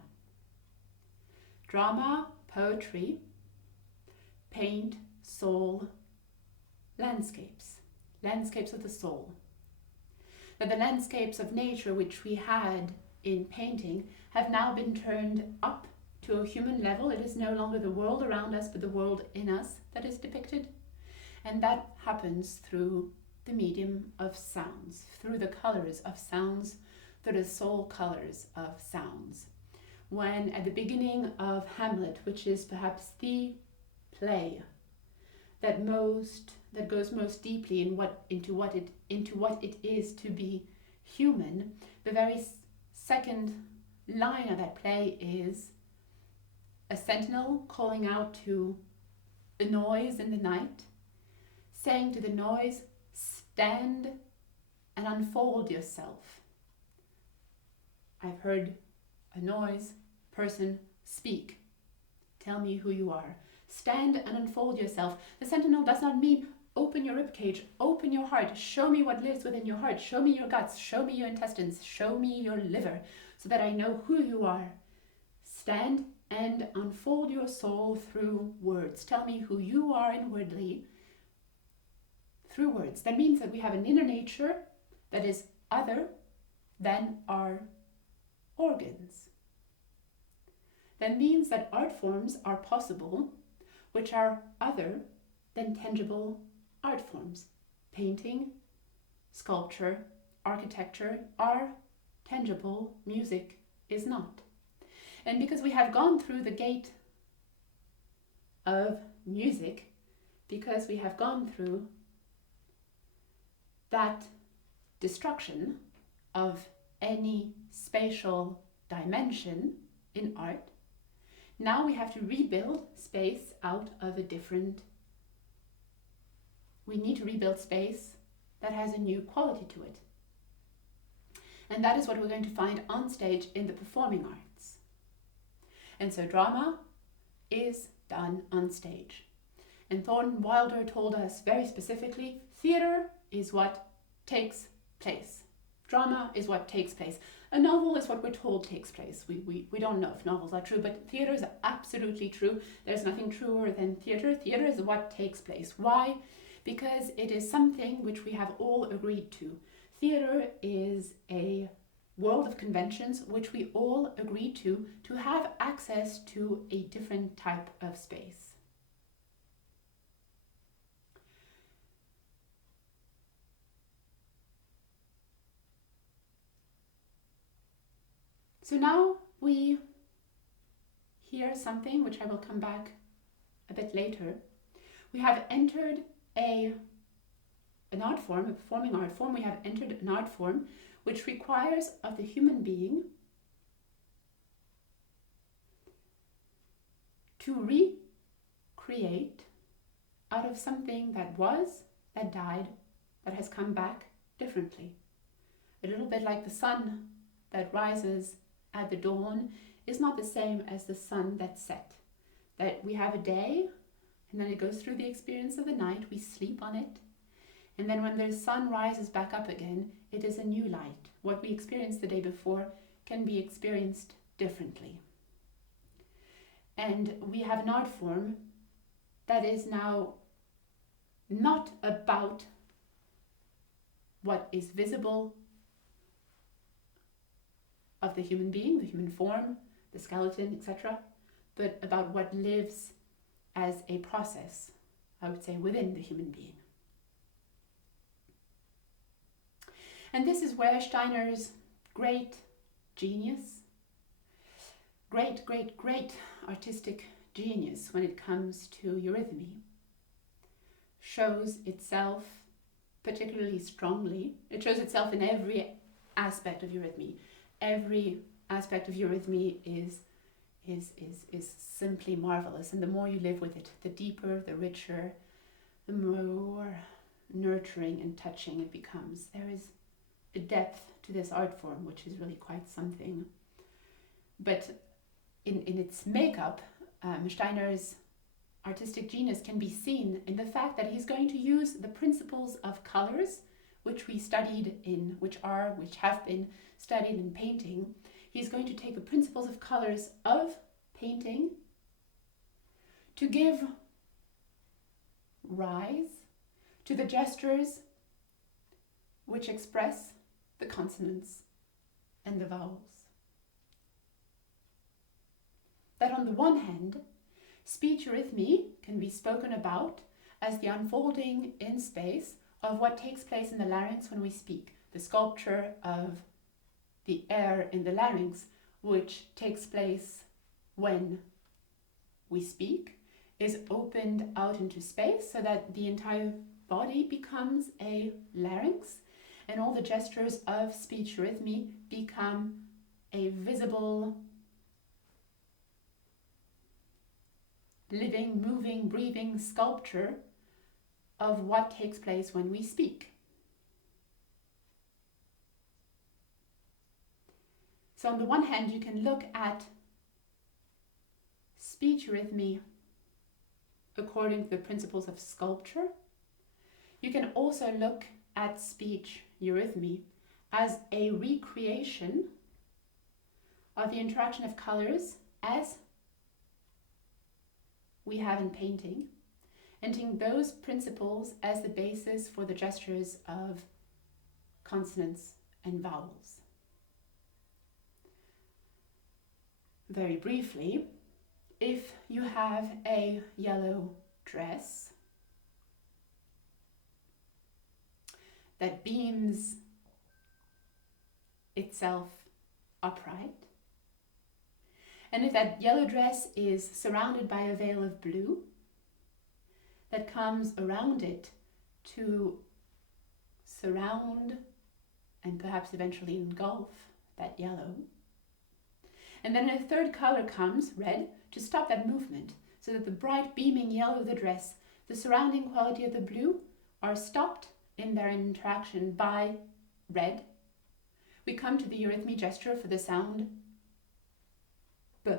Drama, poetry, paint, soul, landscapes of the soul. That the landscapes of nature which we had in painting have now been turned up to a human level. It is no longer the world around us, but the world in us that is depicted. And that happens through the medium of sounds, through the colors of sounds, through the soul colors of sounds. When at the beginning of Hamlet, which is perhaps the play that goes most deeply into what it is to be human, the very second line of that play is a sentinel calling out to the noise in the night, saying to the noise, "Stand and unfold yourself." I've heard a noise, person, speak. Tell me who you are. Stand and unfold yourself. The sentinel does not mean open your ribcage, open your heart, show me what lives within your heart, show me your guts, show me your intestines, show me your liver, so that I know who you are. Stand and unfold your soul through words. Tell me who you are inwardly through words. That means that we have an inner nature that is other than our organs. That means that art forms are possible which are other than tangible art forms. Painting, sculpture, architecture are tangible, music is not. And because we have gone through the gate of music, because we have gone through that destruction of any spatial dimension in art, now we have to rebuild space out of a different. We need to rebuild space that has a new quality to it. And that is what we're going to find on stage in the performing arts. And so drama is done on stage. And Thornton Wilder told us very specifically, theatre is what takes place. Drama is what takes place. A novel is what we're told takes place. We don't know if novels are true, but theatre is absolutely true. There's nothing truer than theatre. Theatre is what takes place. Why? Because it is something which we have all agreed to. Theatre is a world of conventions which we all agree to have access to a different type of space. So now we hear something which I will come back a bit later. We have entered an art form, a performing art form. We have entered an art form which requires of the human being to recreate out of something that was, that died, that has come back differently. A little bit like the sun that rises at the dawn is not the same as the sun that set. That we have a day, and then it goes through the experience of the night, we sleep on it, and then when the sun rises back up again, it is a new light. What we experienced the day before can be experienced differently. And we have an art form that is now not about what is visible of the human being, the human form, the skeleton, etc., but about what lives as a process, I would say, within the human being. And this is where Steiner's great genius, great artistic genius when it comes to eurythmy, shows itself particularly strongly. It shows itself in every aspect of eurythmy. Every aspect of eurythmy is simply marvelous, and the more you live with it, the deeper, the richer, the more nurturing and touching it becomes. There is a depth to this art form which is really quite something. But in its makeup, Steiner's artistic genius can be seen in the fact that he's going to use the principles of colors which we studied in, which have been studied in painting. He's going to take the principles of colors of painting to give rise to the gestures which express the consonants and the vowels. That on the one hand, speech eurythmy can be spoken about as the unfolding in space of what takes place in the larynx when we speak, the sculpture of the air in the larynx, which takes place when we speak, is opened out into space so that the entire body becomes a larynx, and all the gestures of speech eurythmy become a visible, living, moving, breathing sculpture of what takes place when we speak. So on the one hand, you can look at speech eurythmy according to the principles of sculpture. You can also look at speech eurythmy as a recreation of the interaction of colors as we have in painting, and taking those principles as the basis for the gestures of consonants and vowels. Very briefly, if you have a yellow dress that beams itself upright, and if that yellow dress is surrounded by a veil of blue that comes around it to surround and perhaps eventually engulf that yellow, and then a third color comes, red, to stop that movement, so that the bright beaming yellow of the dress, the surrounding quality of the blue, are stopped in their interaction by red, we come to the eurythmy gesture for the sound B.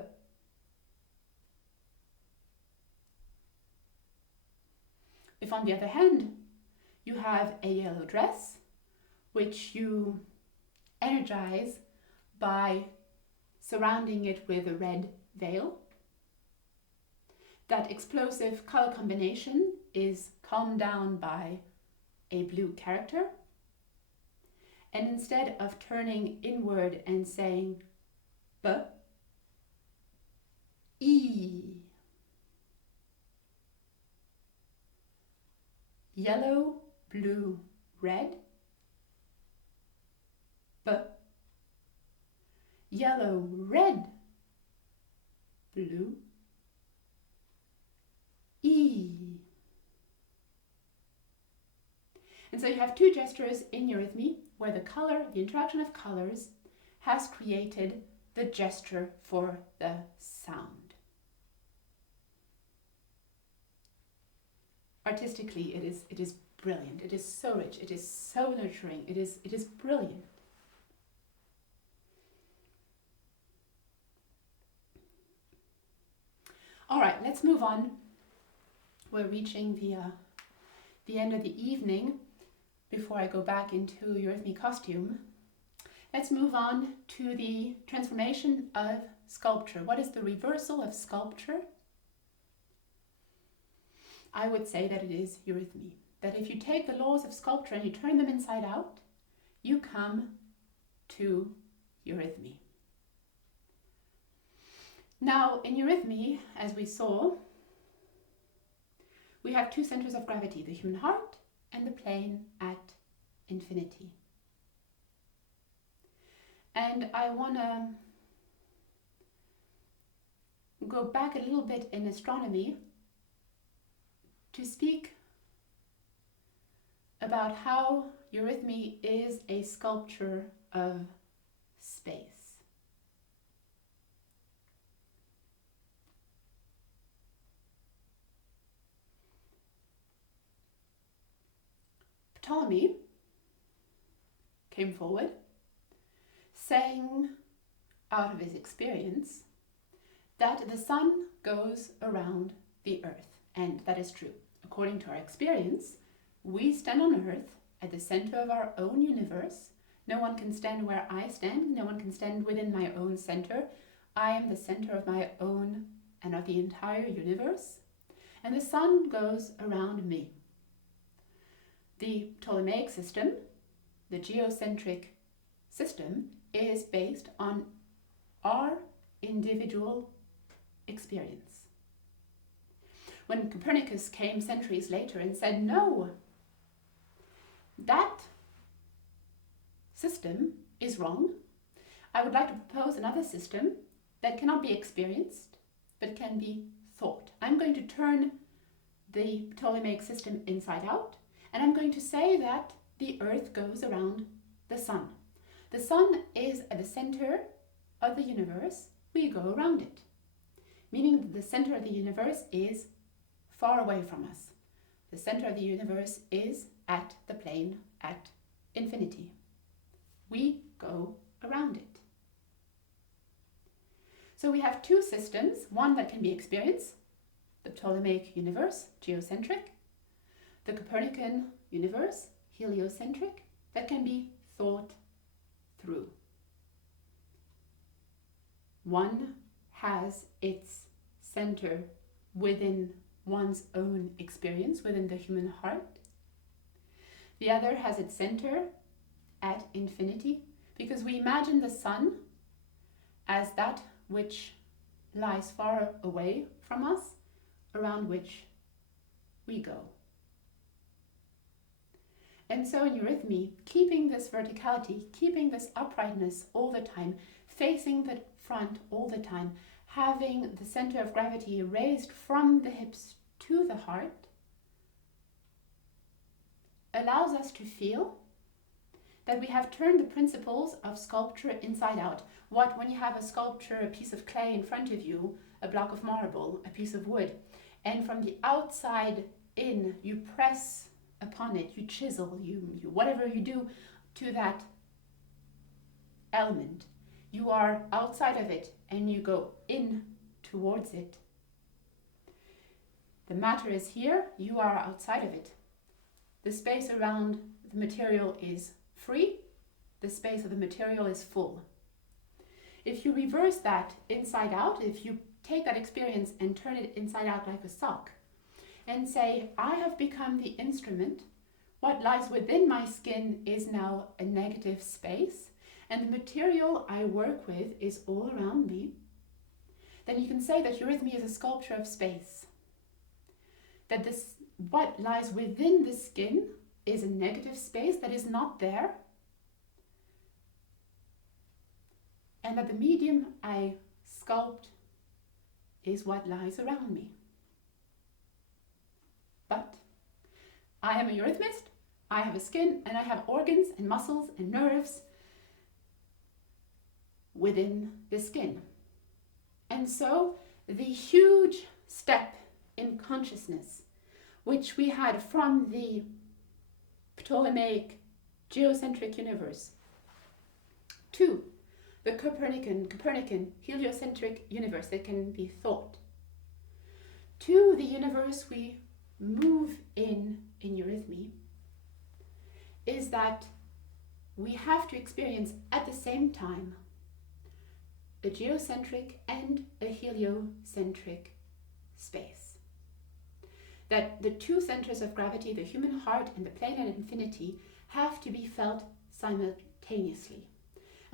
If on the other hand, you have a yellow dress, which you energize by surrounding it with a red veil, that explosive color combination is calmed down by a blue character, and instead of turning inward and saying B, E, yellow, blue, red, B, yellow, red, blue, E. And so you have two gestures in eurythmy where the color, the interaction of colors, has created the gesture for the sound. Artistically, it is brilliant. It is so rich. It is so nurturing. It is brilliant. All right, let's move on. We're reaching the end of the evening before I go back into eurythmy costume. Let's move on to the transformation of sculpture. What is the reversal of sculpture? I would say that it is eurythmy. That if you take the laws of sculpture and you turn them inside out, you come to eurythmy. Now, in eurythmy, as we saw, we have two centers of gravity, the human heart and the plane at infinity. And I want to go back a little bit in astronomy to speak about how eurythmy is a sculpture of space. Ptolemy came forward, saying out of his experience that the sun goes around the earth, and that is true. According to our experience, we stand on earth at the center of our own universe. No one can stand where I stand. No one can stand within my own center. I am the center of my own and of the entire universe. And the sun goes around me. The Ptolemaic system, the geocentric system, is based on our individual experience. When Copernicus came centuries later and said, no, that system is wrong, I would like to propose another system that cannot be experienced, but can be thought. I'm going to turn the Ptolemaic system inside out, and I'm going to say that the earth goes around the sun. The sun is at the center of the universe. We go around it, meaning that the center of the universe is far away from us. The center of the universe is at the plane at infinity. We go around it. So we have two systems, one that can be experienced, the Ptolemaic universe, geocentric, the Copernican universe, heliocentric, that can be thought through. One has its center within one's own experience, within the human heart. The other has its center at infinity, because we imagine the sun as that which lies far away from us, around which we go. And so in Eurythmy, keeping this verticality, keeping this uprightness all the time, facing the front all the time, having the center of gravity raised from the hips to the heart, allows us to feel that we have turned the principles of sculpture inside out. What when you have a sculpture, a piece of clay in front of you, a block of marble, a piece of wood, and from the outside in you press upon it, you chisel, you whatever you do to that element, you are outside of it and you go in towards it. The matter is here, you are outside of it. The space around the material is free, the space of the material is full. If you reverse that inside out, if you take that experience and turn it inside out like a sock and say, I have become the instrument, what lies within my skin is now a negative space, and the material I work with is all around me, then you can say that Eurythmy is a sculpture of space. That this, what lies within the skin is a negative space that is not there, and that the medium I sculpt is what lies around me. But I am a eurythmist, I have a skin, and I have organs and muscles and nerves within the skin. And so the huge step in consciousness, which we had from the Ptolemaic geocentric universe to the Copernican heliocentric universe that can be thought, to the universe we move in Eurythmy, is that we have to experience at the same time a geocentric and a heliocentric space. That the two centers of gravity, the human heart and the plane at infinity, have to be felt simultaneously.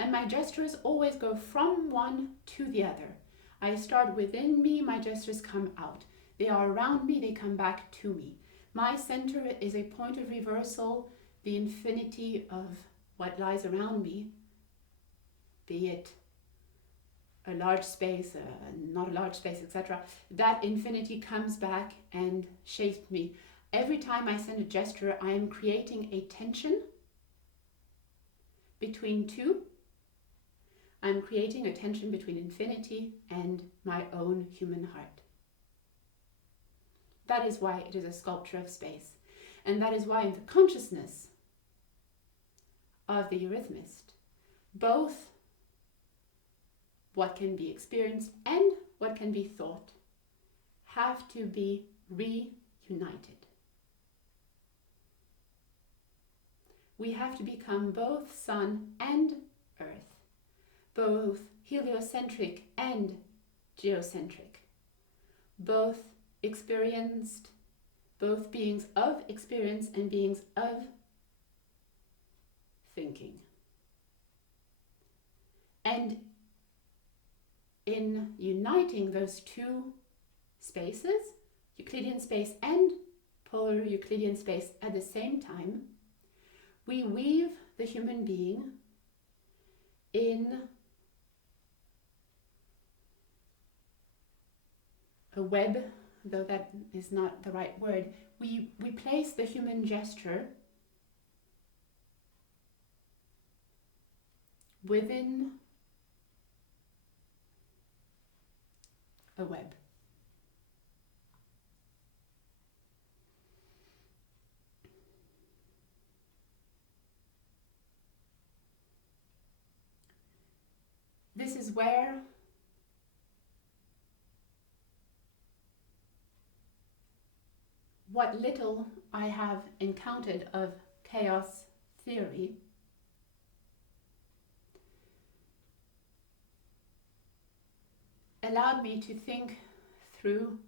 And my gestures always go from one to the other. I start within me, my gestures come out. They are around me, they come back to me. My center is a point of reversal, the infinity of what lies around me, be it a large space, not a large space, etc. That infinity comes back and shapes me. Every time I send a gesture, I am creating a tension between two. I'm creating a tension between infinity and my own human heart. That is why it is a sculpture of space. And that is why in the consciousness of the eurythmist, both what can be experienced and what can be thought have to be reunited. We have to become both sun and earth, both heliocentric and geocentric, both experienced, both beings of experience and beings of thinking. And in uniting those two spaces, Euclidean space and polar Euclidean space at the same time, we weave the human being in a web, though that is not the right word. We place the human gesture within a web. This is where what little I have encountered of chaos theory, allowed me to think through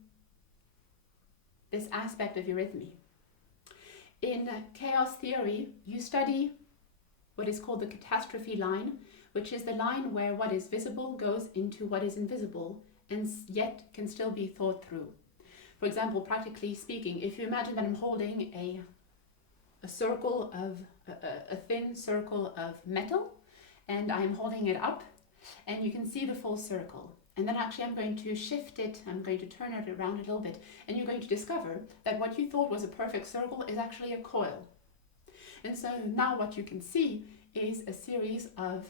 this aspect of eurythmy. In chaos theory, you study what is called the catastrophe line, which is the line where what is visible goes into what is invisible and yet can still be thought through. For example, practically speaking, if you imagine that I'm holding a circle of, a thin circle of metal, and I'm holding it up, and you can see the full circle. And then actually I'm going to shift it, I'm going to turn it around a little bit, and you're going to discover that what you thought was a perfect circle is actually a coil. And so now what you can see is a series of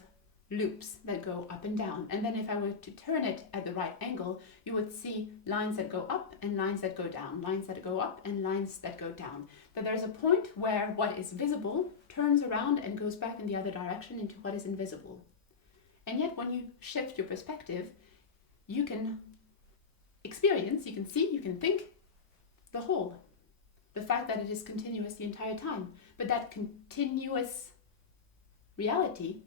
loops that go up and down. And then if I were to turn it at the right angle, you would see lines that go up and lines that go down, lines that go up and lines that go down. But there's a point where what is visible turns around and goes back in the other direction into what is invisible. And yet when you shift your perspective, you can experience, you can see, you can think the whole. The fact that it is continuous the entire time. But that continuous reality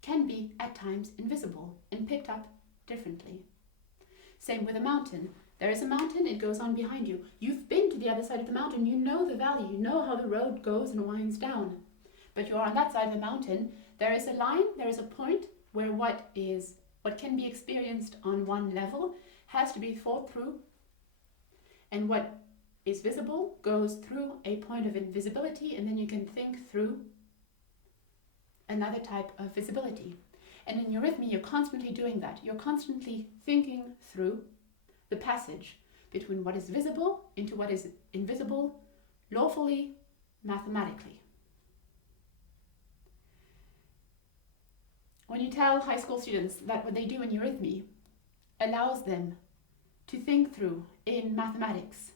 can be at times invisible and picked up differently. Same with a mountain. There is a mountain, it goes on behind you. You've been to the other side of the mountain, you know the valley, you know how the road goes and winds down. But you're on that side of the mountain, there is a line, there is a point where what can be experienced on one level has to be thought through, and what is visible goes through a point of invisibility, and then you can think through another type of visibility. And in eurythmy, you're constantly doing that. You're constantly thinking through the passage between what is visible into what is invisible, lawfully, mathematically. When you tell high school students that what they do in eurythmy allows them to think through in mathematics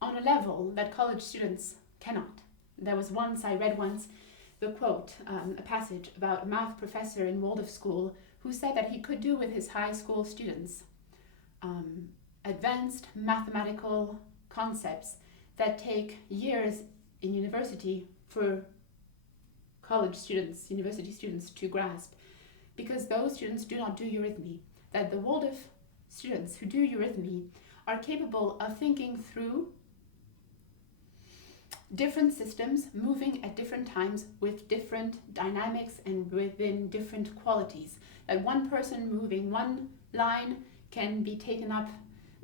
on a level that college students cannot. There was once, I read once, the quote, a passage about a math professor in Waldorf school who said that he could do with his high school students advanced mathematical concepts that take years in university for college students, university students to grasp, because those students do not do eurythmy. That the Waldorf students who do eurythmy are capable of thinking through different systems moving at different times with different dynamics and within different qualities. That one person moving one line can be taken up,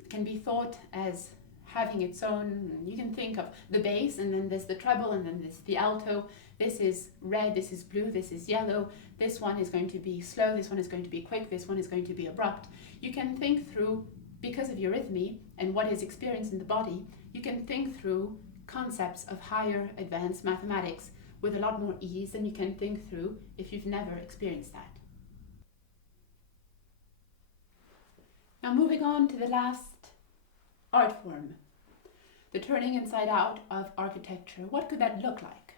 can be thought as having its own, you can think of the bass, and then there's the treble, and then there's the alto. This is red, this is blue, this is yellow, this one is going to be slow, this one is going to be quick, this one is going to be abrupt. You can think through, because of eurythmy and what is experienced in the body, you can think through concepts of higher advanced mathematics with a lot more ease than you can think through if you've never experienced that. Now moving on to the last art form, the turning inside out of architecture. What could that look like?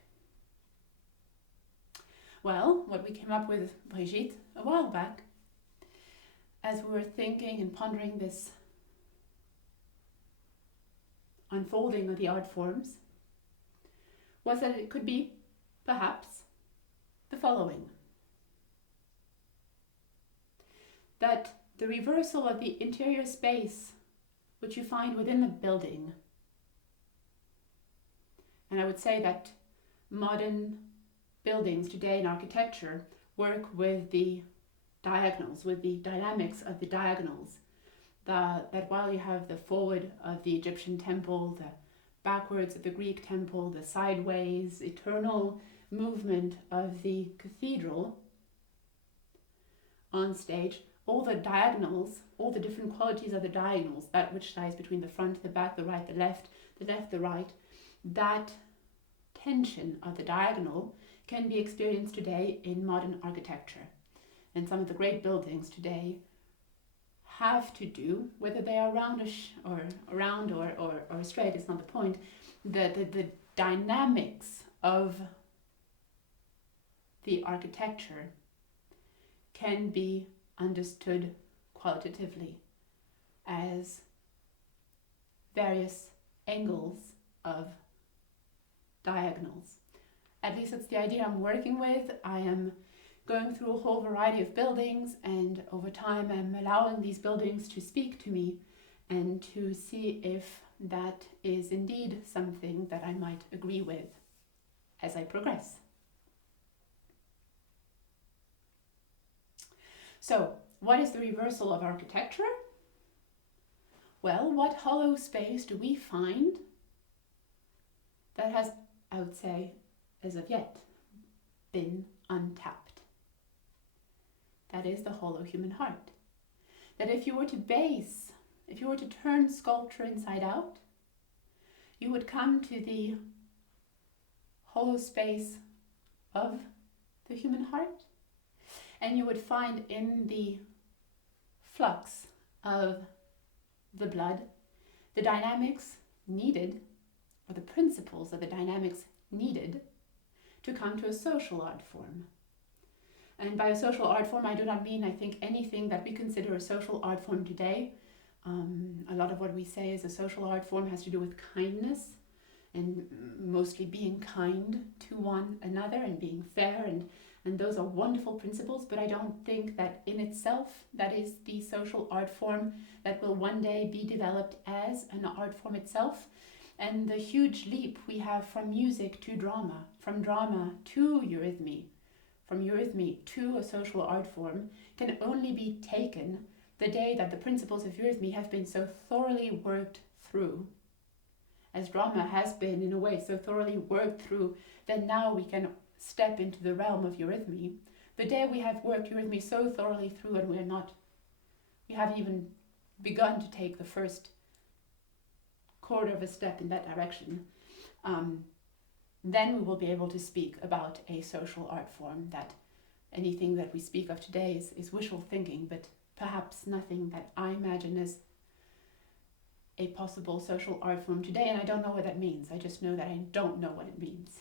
Well, what we came up with, Brigitte, a while back, as we were thinking and pondering this unfolding of the art forms, was that it could be, perhaps, the following. That the reversal of the interior space which you find within the building, and I would say that modern buildings today in architecture work with the diagonals, with the dynamics of the diagonals. That while you have the forward of the Egyptian temple, the backwards of the Greek temple, the sideways, eternal movement of the cathedral on stage, all the diagonals, all the different qualities of the diagonals, that which lies between the front, the back, the right, the left, the right, that tension of the diagonal can be experienced today in modern architecture. And some of the great buildings today have to do, whether they are roundish or straight, it's not the point, the dynamics of the architecture can be understood qualitatively as various angles of diagonals. At least that's the idea I'm working with. I am going through a whole variety of buildings, and over time I'm allowing these buildings to speak to me and to see if that is indeed something that I might agree with as I progress. So, what is the reversal of architecture? Well, what hollow space do we find that has, I would say, as of yet, been untapped? That is the hollow human heart. That if you were to turn sculpture inside out, you would come to the hollow space of the human heart, and you would find in the flux of the blood the dynamics needed, or the principles of the dynamics needed to come to a social art form. And by a social art form, I do not mean, I think, anything that we consider a social art form today. A lot of what we say is a social art form has to do with kindness, and mostly being kind to one another and being fair, and those are wonderful principles, but I don't think that in itself that is the social art form that will one day be developed as an art form itself. And the huge leap we have from music to drama, from drama to eurythmy, from eurythmy to a social art form, can only be taken the day that the principles of eurythmy have been so thoroughly worked through, as drama has been in a way so thoroughly worked through, that now we can step into the realm of eurythmy. The day we have worked eurythmy so thoroughly through and we haven't even begun to take the first quarter of a step in that direction, then we will be able to speak about a social art form. That anything that we speak of today is wishful thinking, but perhaps nothing that I imagine as a possible social art form today, and I don't know what that means. I just know that I don't know what it means.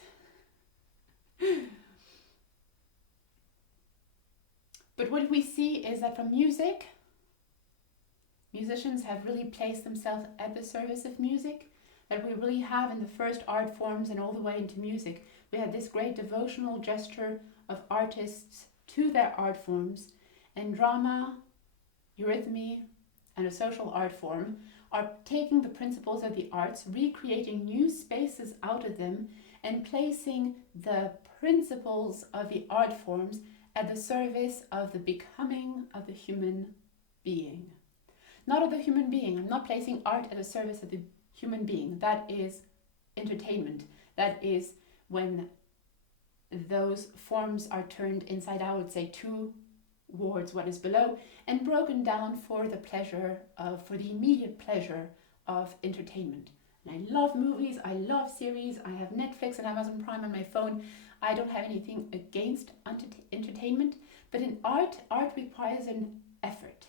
But what we see is that from music, musicians have really placed themselves at the service of music, that we really have in the first art forms and all the way into music. We have this great devotional gesture of artists to their art forms, and drama, eurythmy, and a social art form are taking the principles of the arts, recreating new spaces out of them, and placing the principles of the art forms at the service of the becoming of the human being. Not of the human being. I'm not placing art at the service of the human being. That is entertainment. That is when those forms are turned inside out, I would say, towards what is below, and broken down for the immediate pleasure of entertainment. And I love movies, I love series, I have Netflix and Amazon Prime on my phone. I don't have anything against entertainment, but in art requires an effort,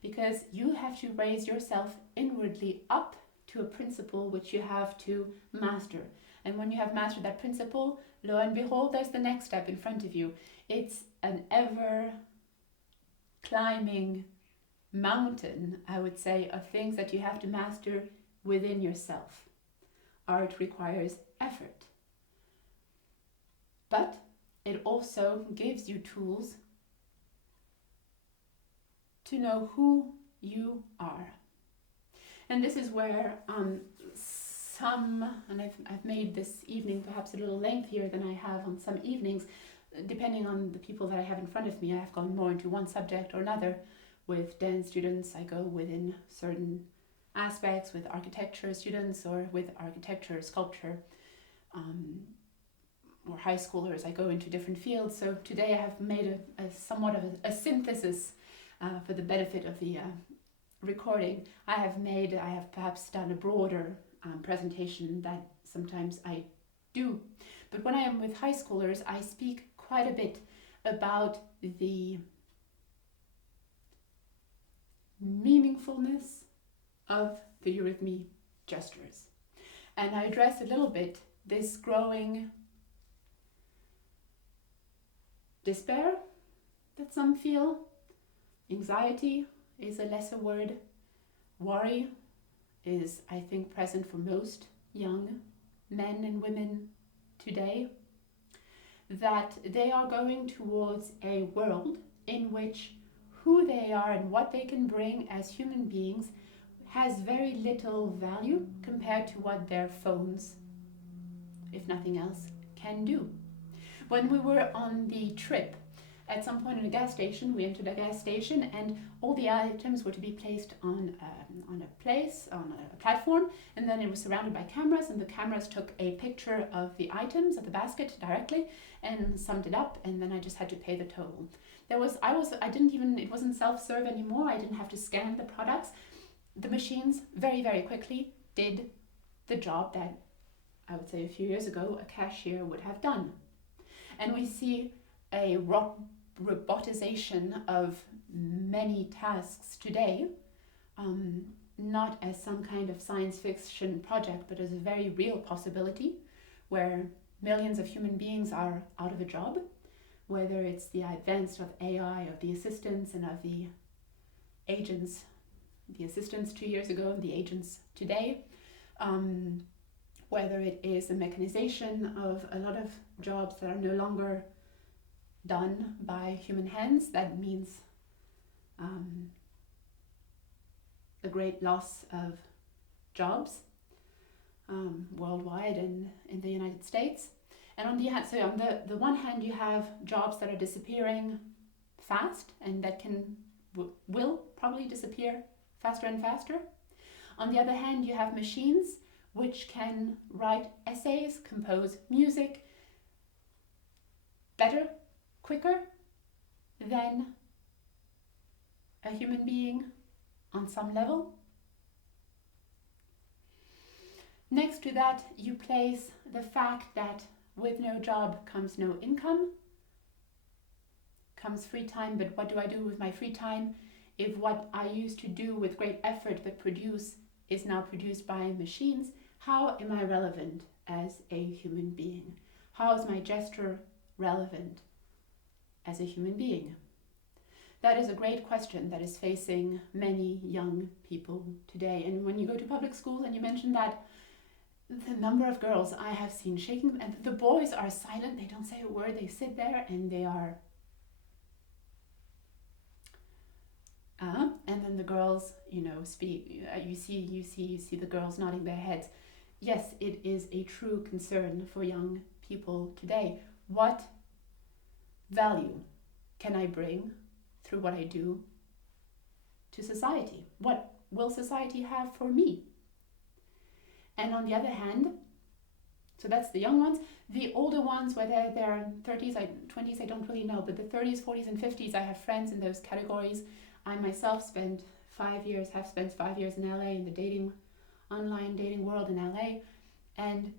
because you have to raise yourself inwardly up to a principle which you have to master. And when you have mastered that principle, lo and behold, there's the next step in front of you. It's an ever climbing mountain, I would say, of things that you have to master within yourself. Art requires effort, but it also gives you tools to know who you are. And this is where I've made this evening perhaps a little lengthier than I have on some evenings, depending on the people that I have in front of me. I have gone more into one subject or another. With dance students, I go within certain aspects. With architecture students, or with architecture, sculpture, or high schoolers, I go into different fields. So today I have made a somewhat of a synthesis for the benefit of the recording. I have perhaps done a broader presentation that sometimes I do. But when I am with high schoolers, I speak quite a bit about the meaningfulness of the eurythmy gestures. And I address a little bit this growing despair that some feel. Anxiety is a lesser word. Worry is, I think, present for most young men and women today that they are going towards a world in which who they are and what they can bring as human beings has very little value compared to what their phones, if nothing else, can do. When we were on the trip, at some point in a gas station, we entered a gas station and all the items were to be placed on a platform, and then it was surrounded by cameras, and the cameras took a picture of the items of the basket directly and summed it up, and then I just had to pay the total. It wasn't self-serve anymore. I didn't have to scan the products. The machines very, very quickly did the job that I would say a few years ago a cashier would have done. And we see a robotization of many tasks today, not as some kind of science fiction project, but as a very real possibility where millions of human beings are out of a job, whether it's the advance of AI, of the assistants and of the agents, the assistants 2 years ago and the agents today, whether it is the mechanization of a lot of jobs that are no longer done by human hands. That means a great loss of jobs worldwide and in the United States. And on the one hand, you have jobs that are disappearing fast and that will probably disappear faster and faster. On the other hand, you have machines which can write essays, compose music better, quicker than a human being on some level. Next to that, you place the fact that with no job comes no income, comes free time, but what do I do with my free time if what I used to do with great effort but produce is now produced by machines? How am I relevant as a human being? How is my gesture relevant as a human being? That is a great question that is facing many young people today. And when you go to public schools and you mention that, the number of girls I have seen shaking, and the boys are silent, they don't say a word, they sit there and they are and then the girls, speak. You see the girls nodding their heads. Yes, it is a true concern for young people today. What value can I bring through what I do to society? What will society have for me? And on the other hand, so that's the young ones. The older ones, whether they're 30s, 20s, I don't really know, but the 30s, 40s, and 50s, I have friends in those categories. I myself have spent 5 years in LA in the online dating world in LA. And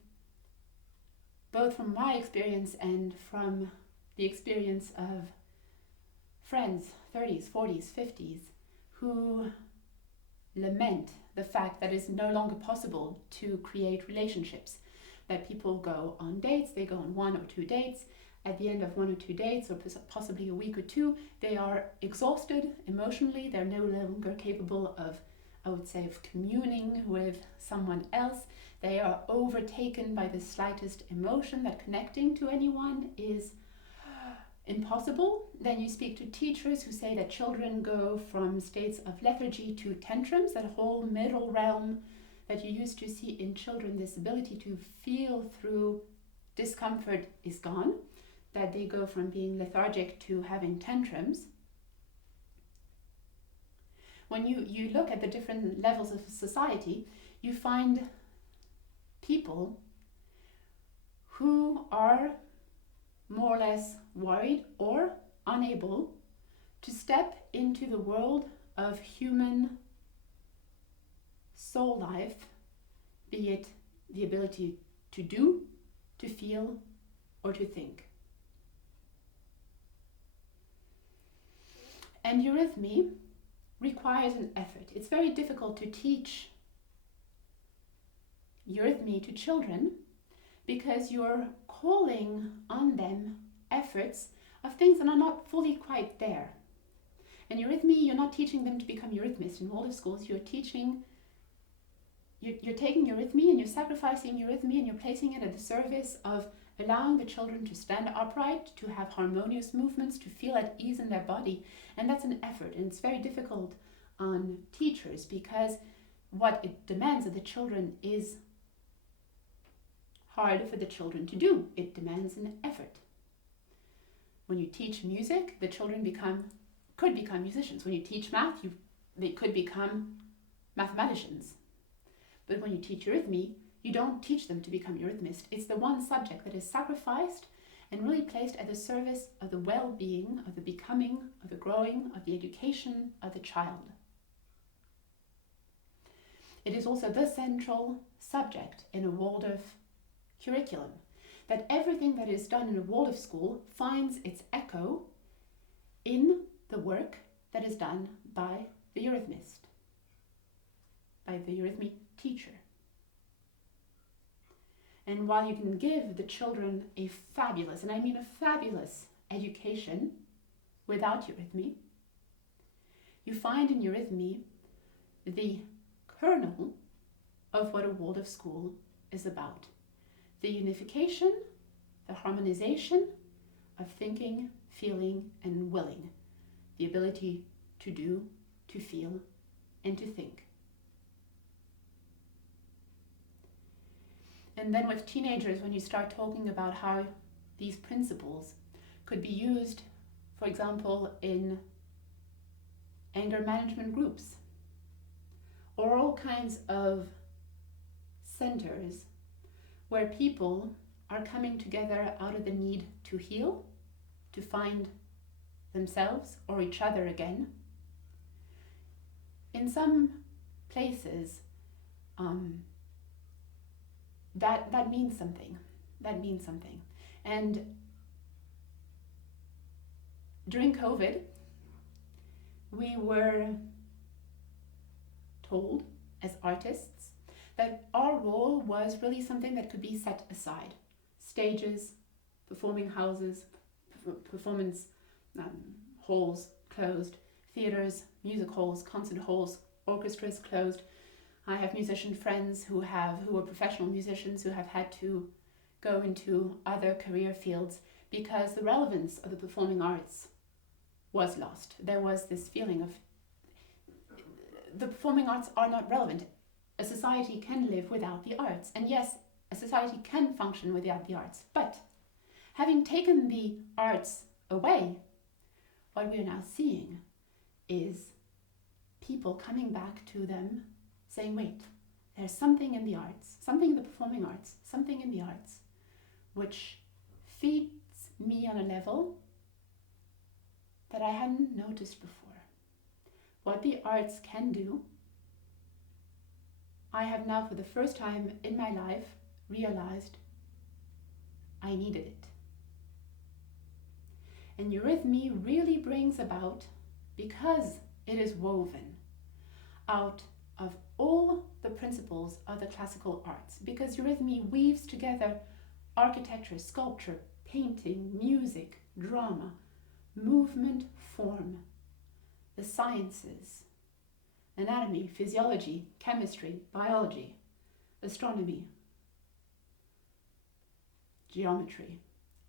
both from my experience and from the experience of friends, 30s, 40s, 50s, who lament the fact that it's no longer possible to create relationships, that people go on dates, they go on 1 or 2 dates. At the end of 1 or 2 dates, or possibly a week or two, they are exhausted emotionally. They're no longer capable of, I would say, of communing with someone else. They are overtaken by the slightest emotion, that connecting to anyone is impossible. Then you speak to teachers who say that children go from states of lethargy to tantrums, that whole middle realm that you used to see in children, this ability to feel through discomfort is gone, that they go from being lethargic to having tantrums. When you look at the different levels of society, you find people who are more or less worried or unable to step into the world of human soul life, be it the ability to do, to feel, or to think. And eurythmy requires an effort. It's very difficult to teach eurythmy to children because you're calling on them efforts of things that are not fully quite there. And eurythmy, you're not teaching them to become eurythmists. In older schools, you're teaching you're taking eurythmy and you're sacrificing eurythmy and you're placing it at the service of allowing the children to stand upright, to have harmonious movements, to feel at ease in their body. And that's an effort, and it's very difficult on teachers because what it demands of the children is hard for the children to do. It demands an effort. When you teach music, the children could become musicians. When you teach math, they could become mathematicians. But when you teach eurythmy, you don't teach them to become eurythmists. It's the one subject that is sacrificed and really placed at the service of the well-being, of the becoming, of the growing, of the education of the child. It is also the central subject in a Waldorf curriculum, that everything that is done in a Waldorf school finds its echo in the work that is done by the eurythmist, by the eurythmy teacher. And while you can give the children a fabulous, and I mean a fabulous, education without eurythmy, you find in eurythmy the kernel of what a Waldorf school is about. The unification, the harmonization of thinking, feeling, and willing. The ability to do, to feel, and to think. And then with teenagers, when you start talking about how these principles could be used, for example, in anger management groups, or all kinds of centers where people are coming together out of the need to heal, to find themselves or each other again. In some places, that means something. That means something. And during COVID, we were told as artists that our role was really something that could be set aside. Stages, performing houses, performance halls closed, theaters, music halls, concert halls, orchestras closed. I have musician friends who are professional musicians who have had to go into other career fields because the relevance of the performing arts was lost. There was this feeling of the performing arts are not relevant. A society can live without the arts. And yes, a society can function without the arts. But having taken the arts away, what we are now seeing is people coming back to them saying, wait, there's something in the arts, something in the performing arts, something in the arts, which feeds me on a level that I hadn't noticed before. What the arts can do, I have now for the first time in my life realized I needed it. And eurythmy really brings about, because it is woven out of all the principles of the classical arts, because eurythmy weaves together architecture, sculpture, painting, music, drama, movement, form, the sciences, anatomy, physiology, chemistry, biology, astronomy, geometry,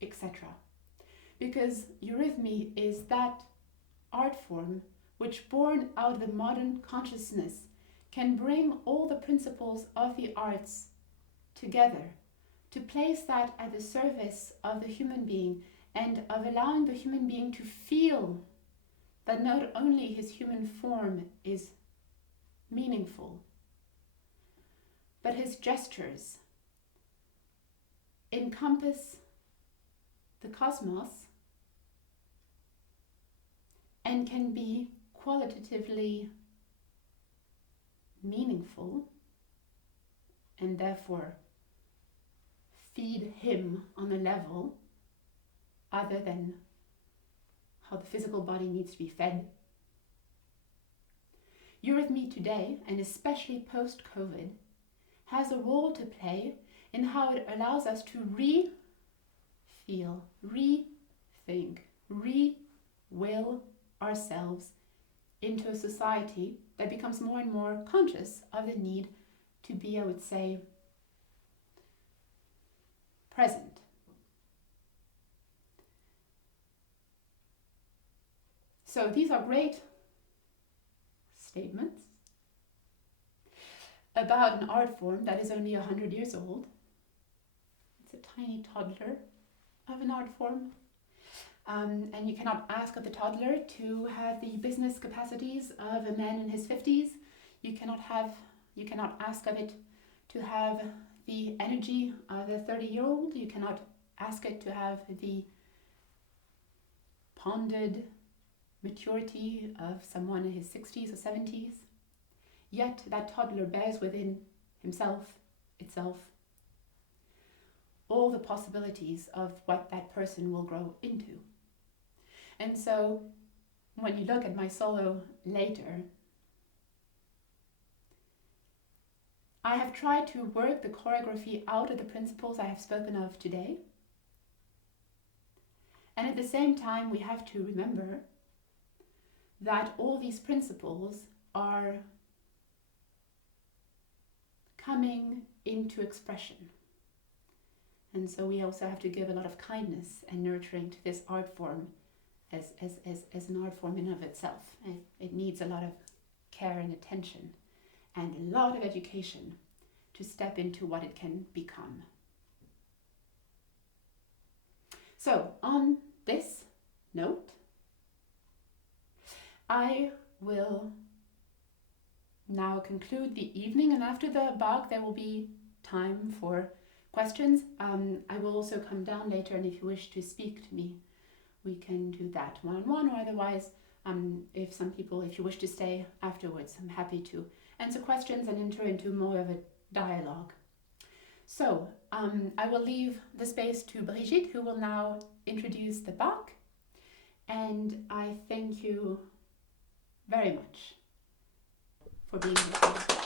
etc. Because eurythmy is that art form which, born out of the modern consciousness, can bring all the principles of the arts together to place that at the service of the human being and of allowing the human being to feel that not only his human form is meaningful, but his gestures encompass the cosmos and can be qualitatively meaningful and therefore feed him on a level other than how the physical body needs to be fed. Eurythmy today, and especially post-COVID, has a role to play in how it allows us to re-feel, rethink, re-will ourselves into a society that becomes more and more conscious of the need to be, I would say, present. So these are great statements about an art form that is only 100 years old. It's a tiny toddler of an art form. And you cannot ask of the toddler to have the business capacities of a man in his 50s. You cannot ask of it to have the energy of a 30-year-old. You cannot ask it to have the pondered maturity of someone in his 60s or 70s. Yet that toddler bears within itself, all the possibilities of what that person will grow into. And so when you look at my solo later, I have tried to work the choreography out of the principles I have spoken of today. And at the same time, we have to remember that all these principles are coming into expression. And so we also have to give a lot of kindness and nurturing to this art form as an art form in of itself. It needs a lot of care and attention and a lot of education to step into what it can become. So on this note, I will now conclude the evening, and after the Bach there will be time for questions. I will also come down later, and if you wish to speak to me, we can do that one-on-one, or otherwise, if you wish to stay afterwards, I'm happy to answer questions and enter into more of a dialogue. So I will leave the space to Brigitte, who will now introduce the Bach, and I thank you very much for being here.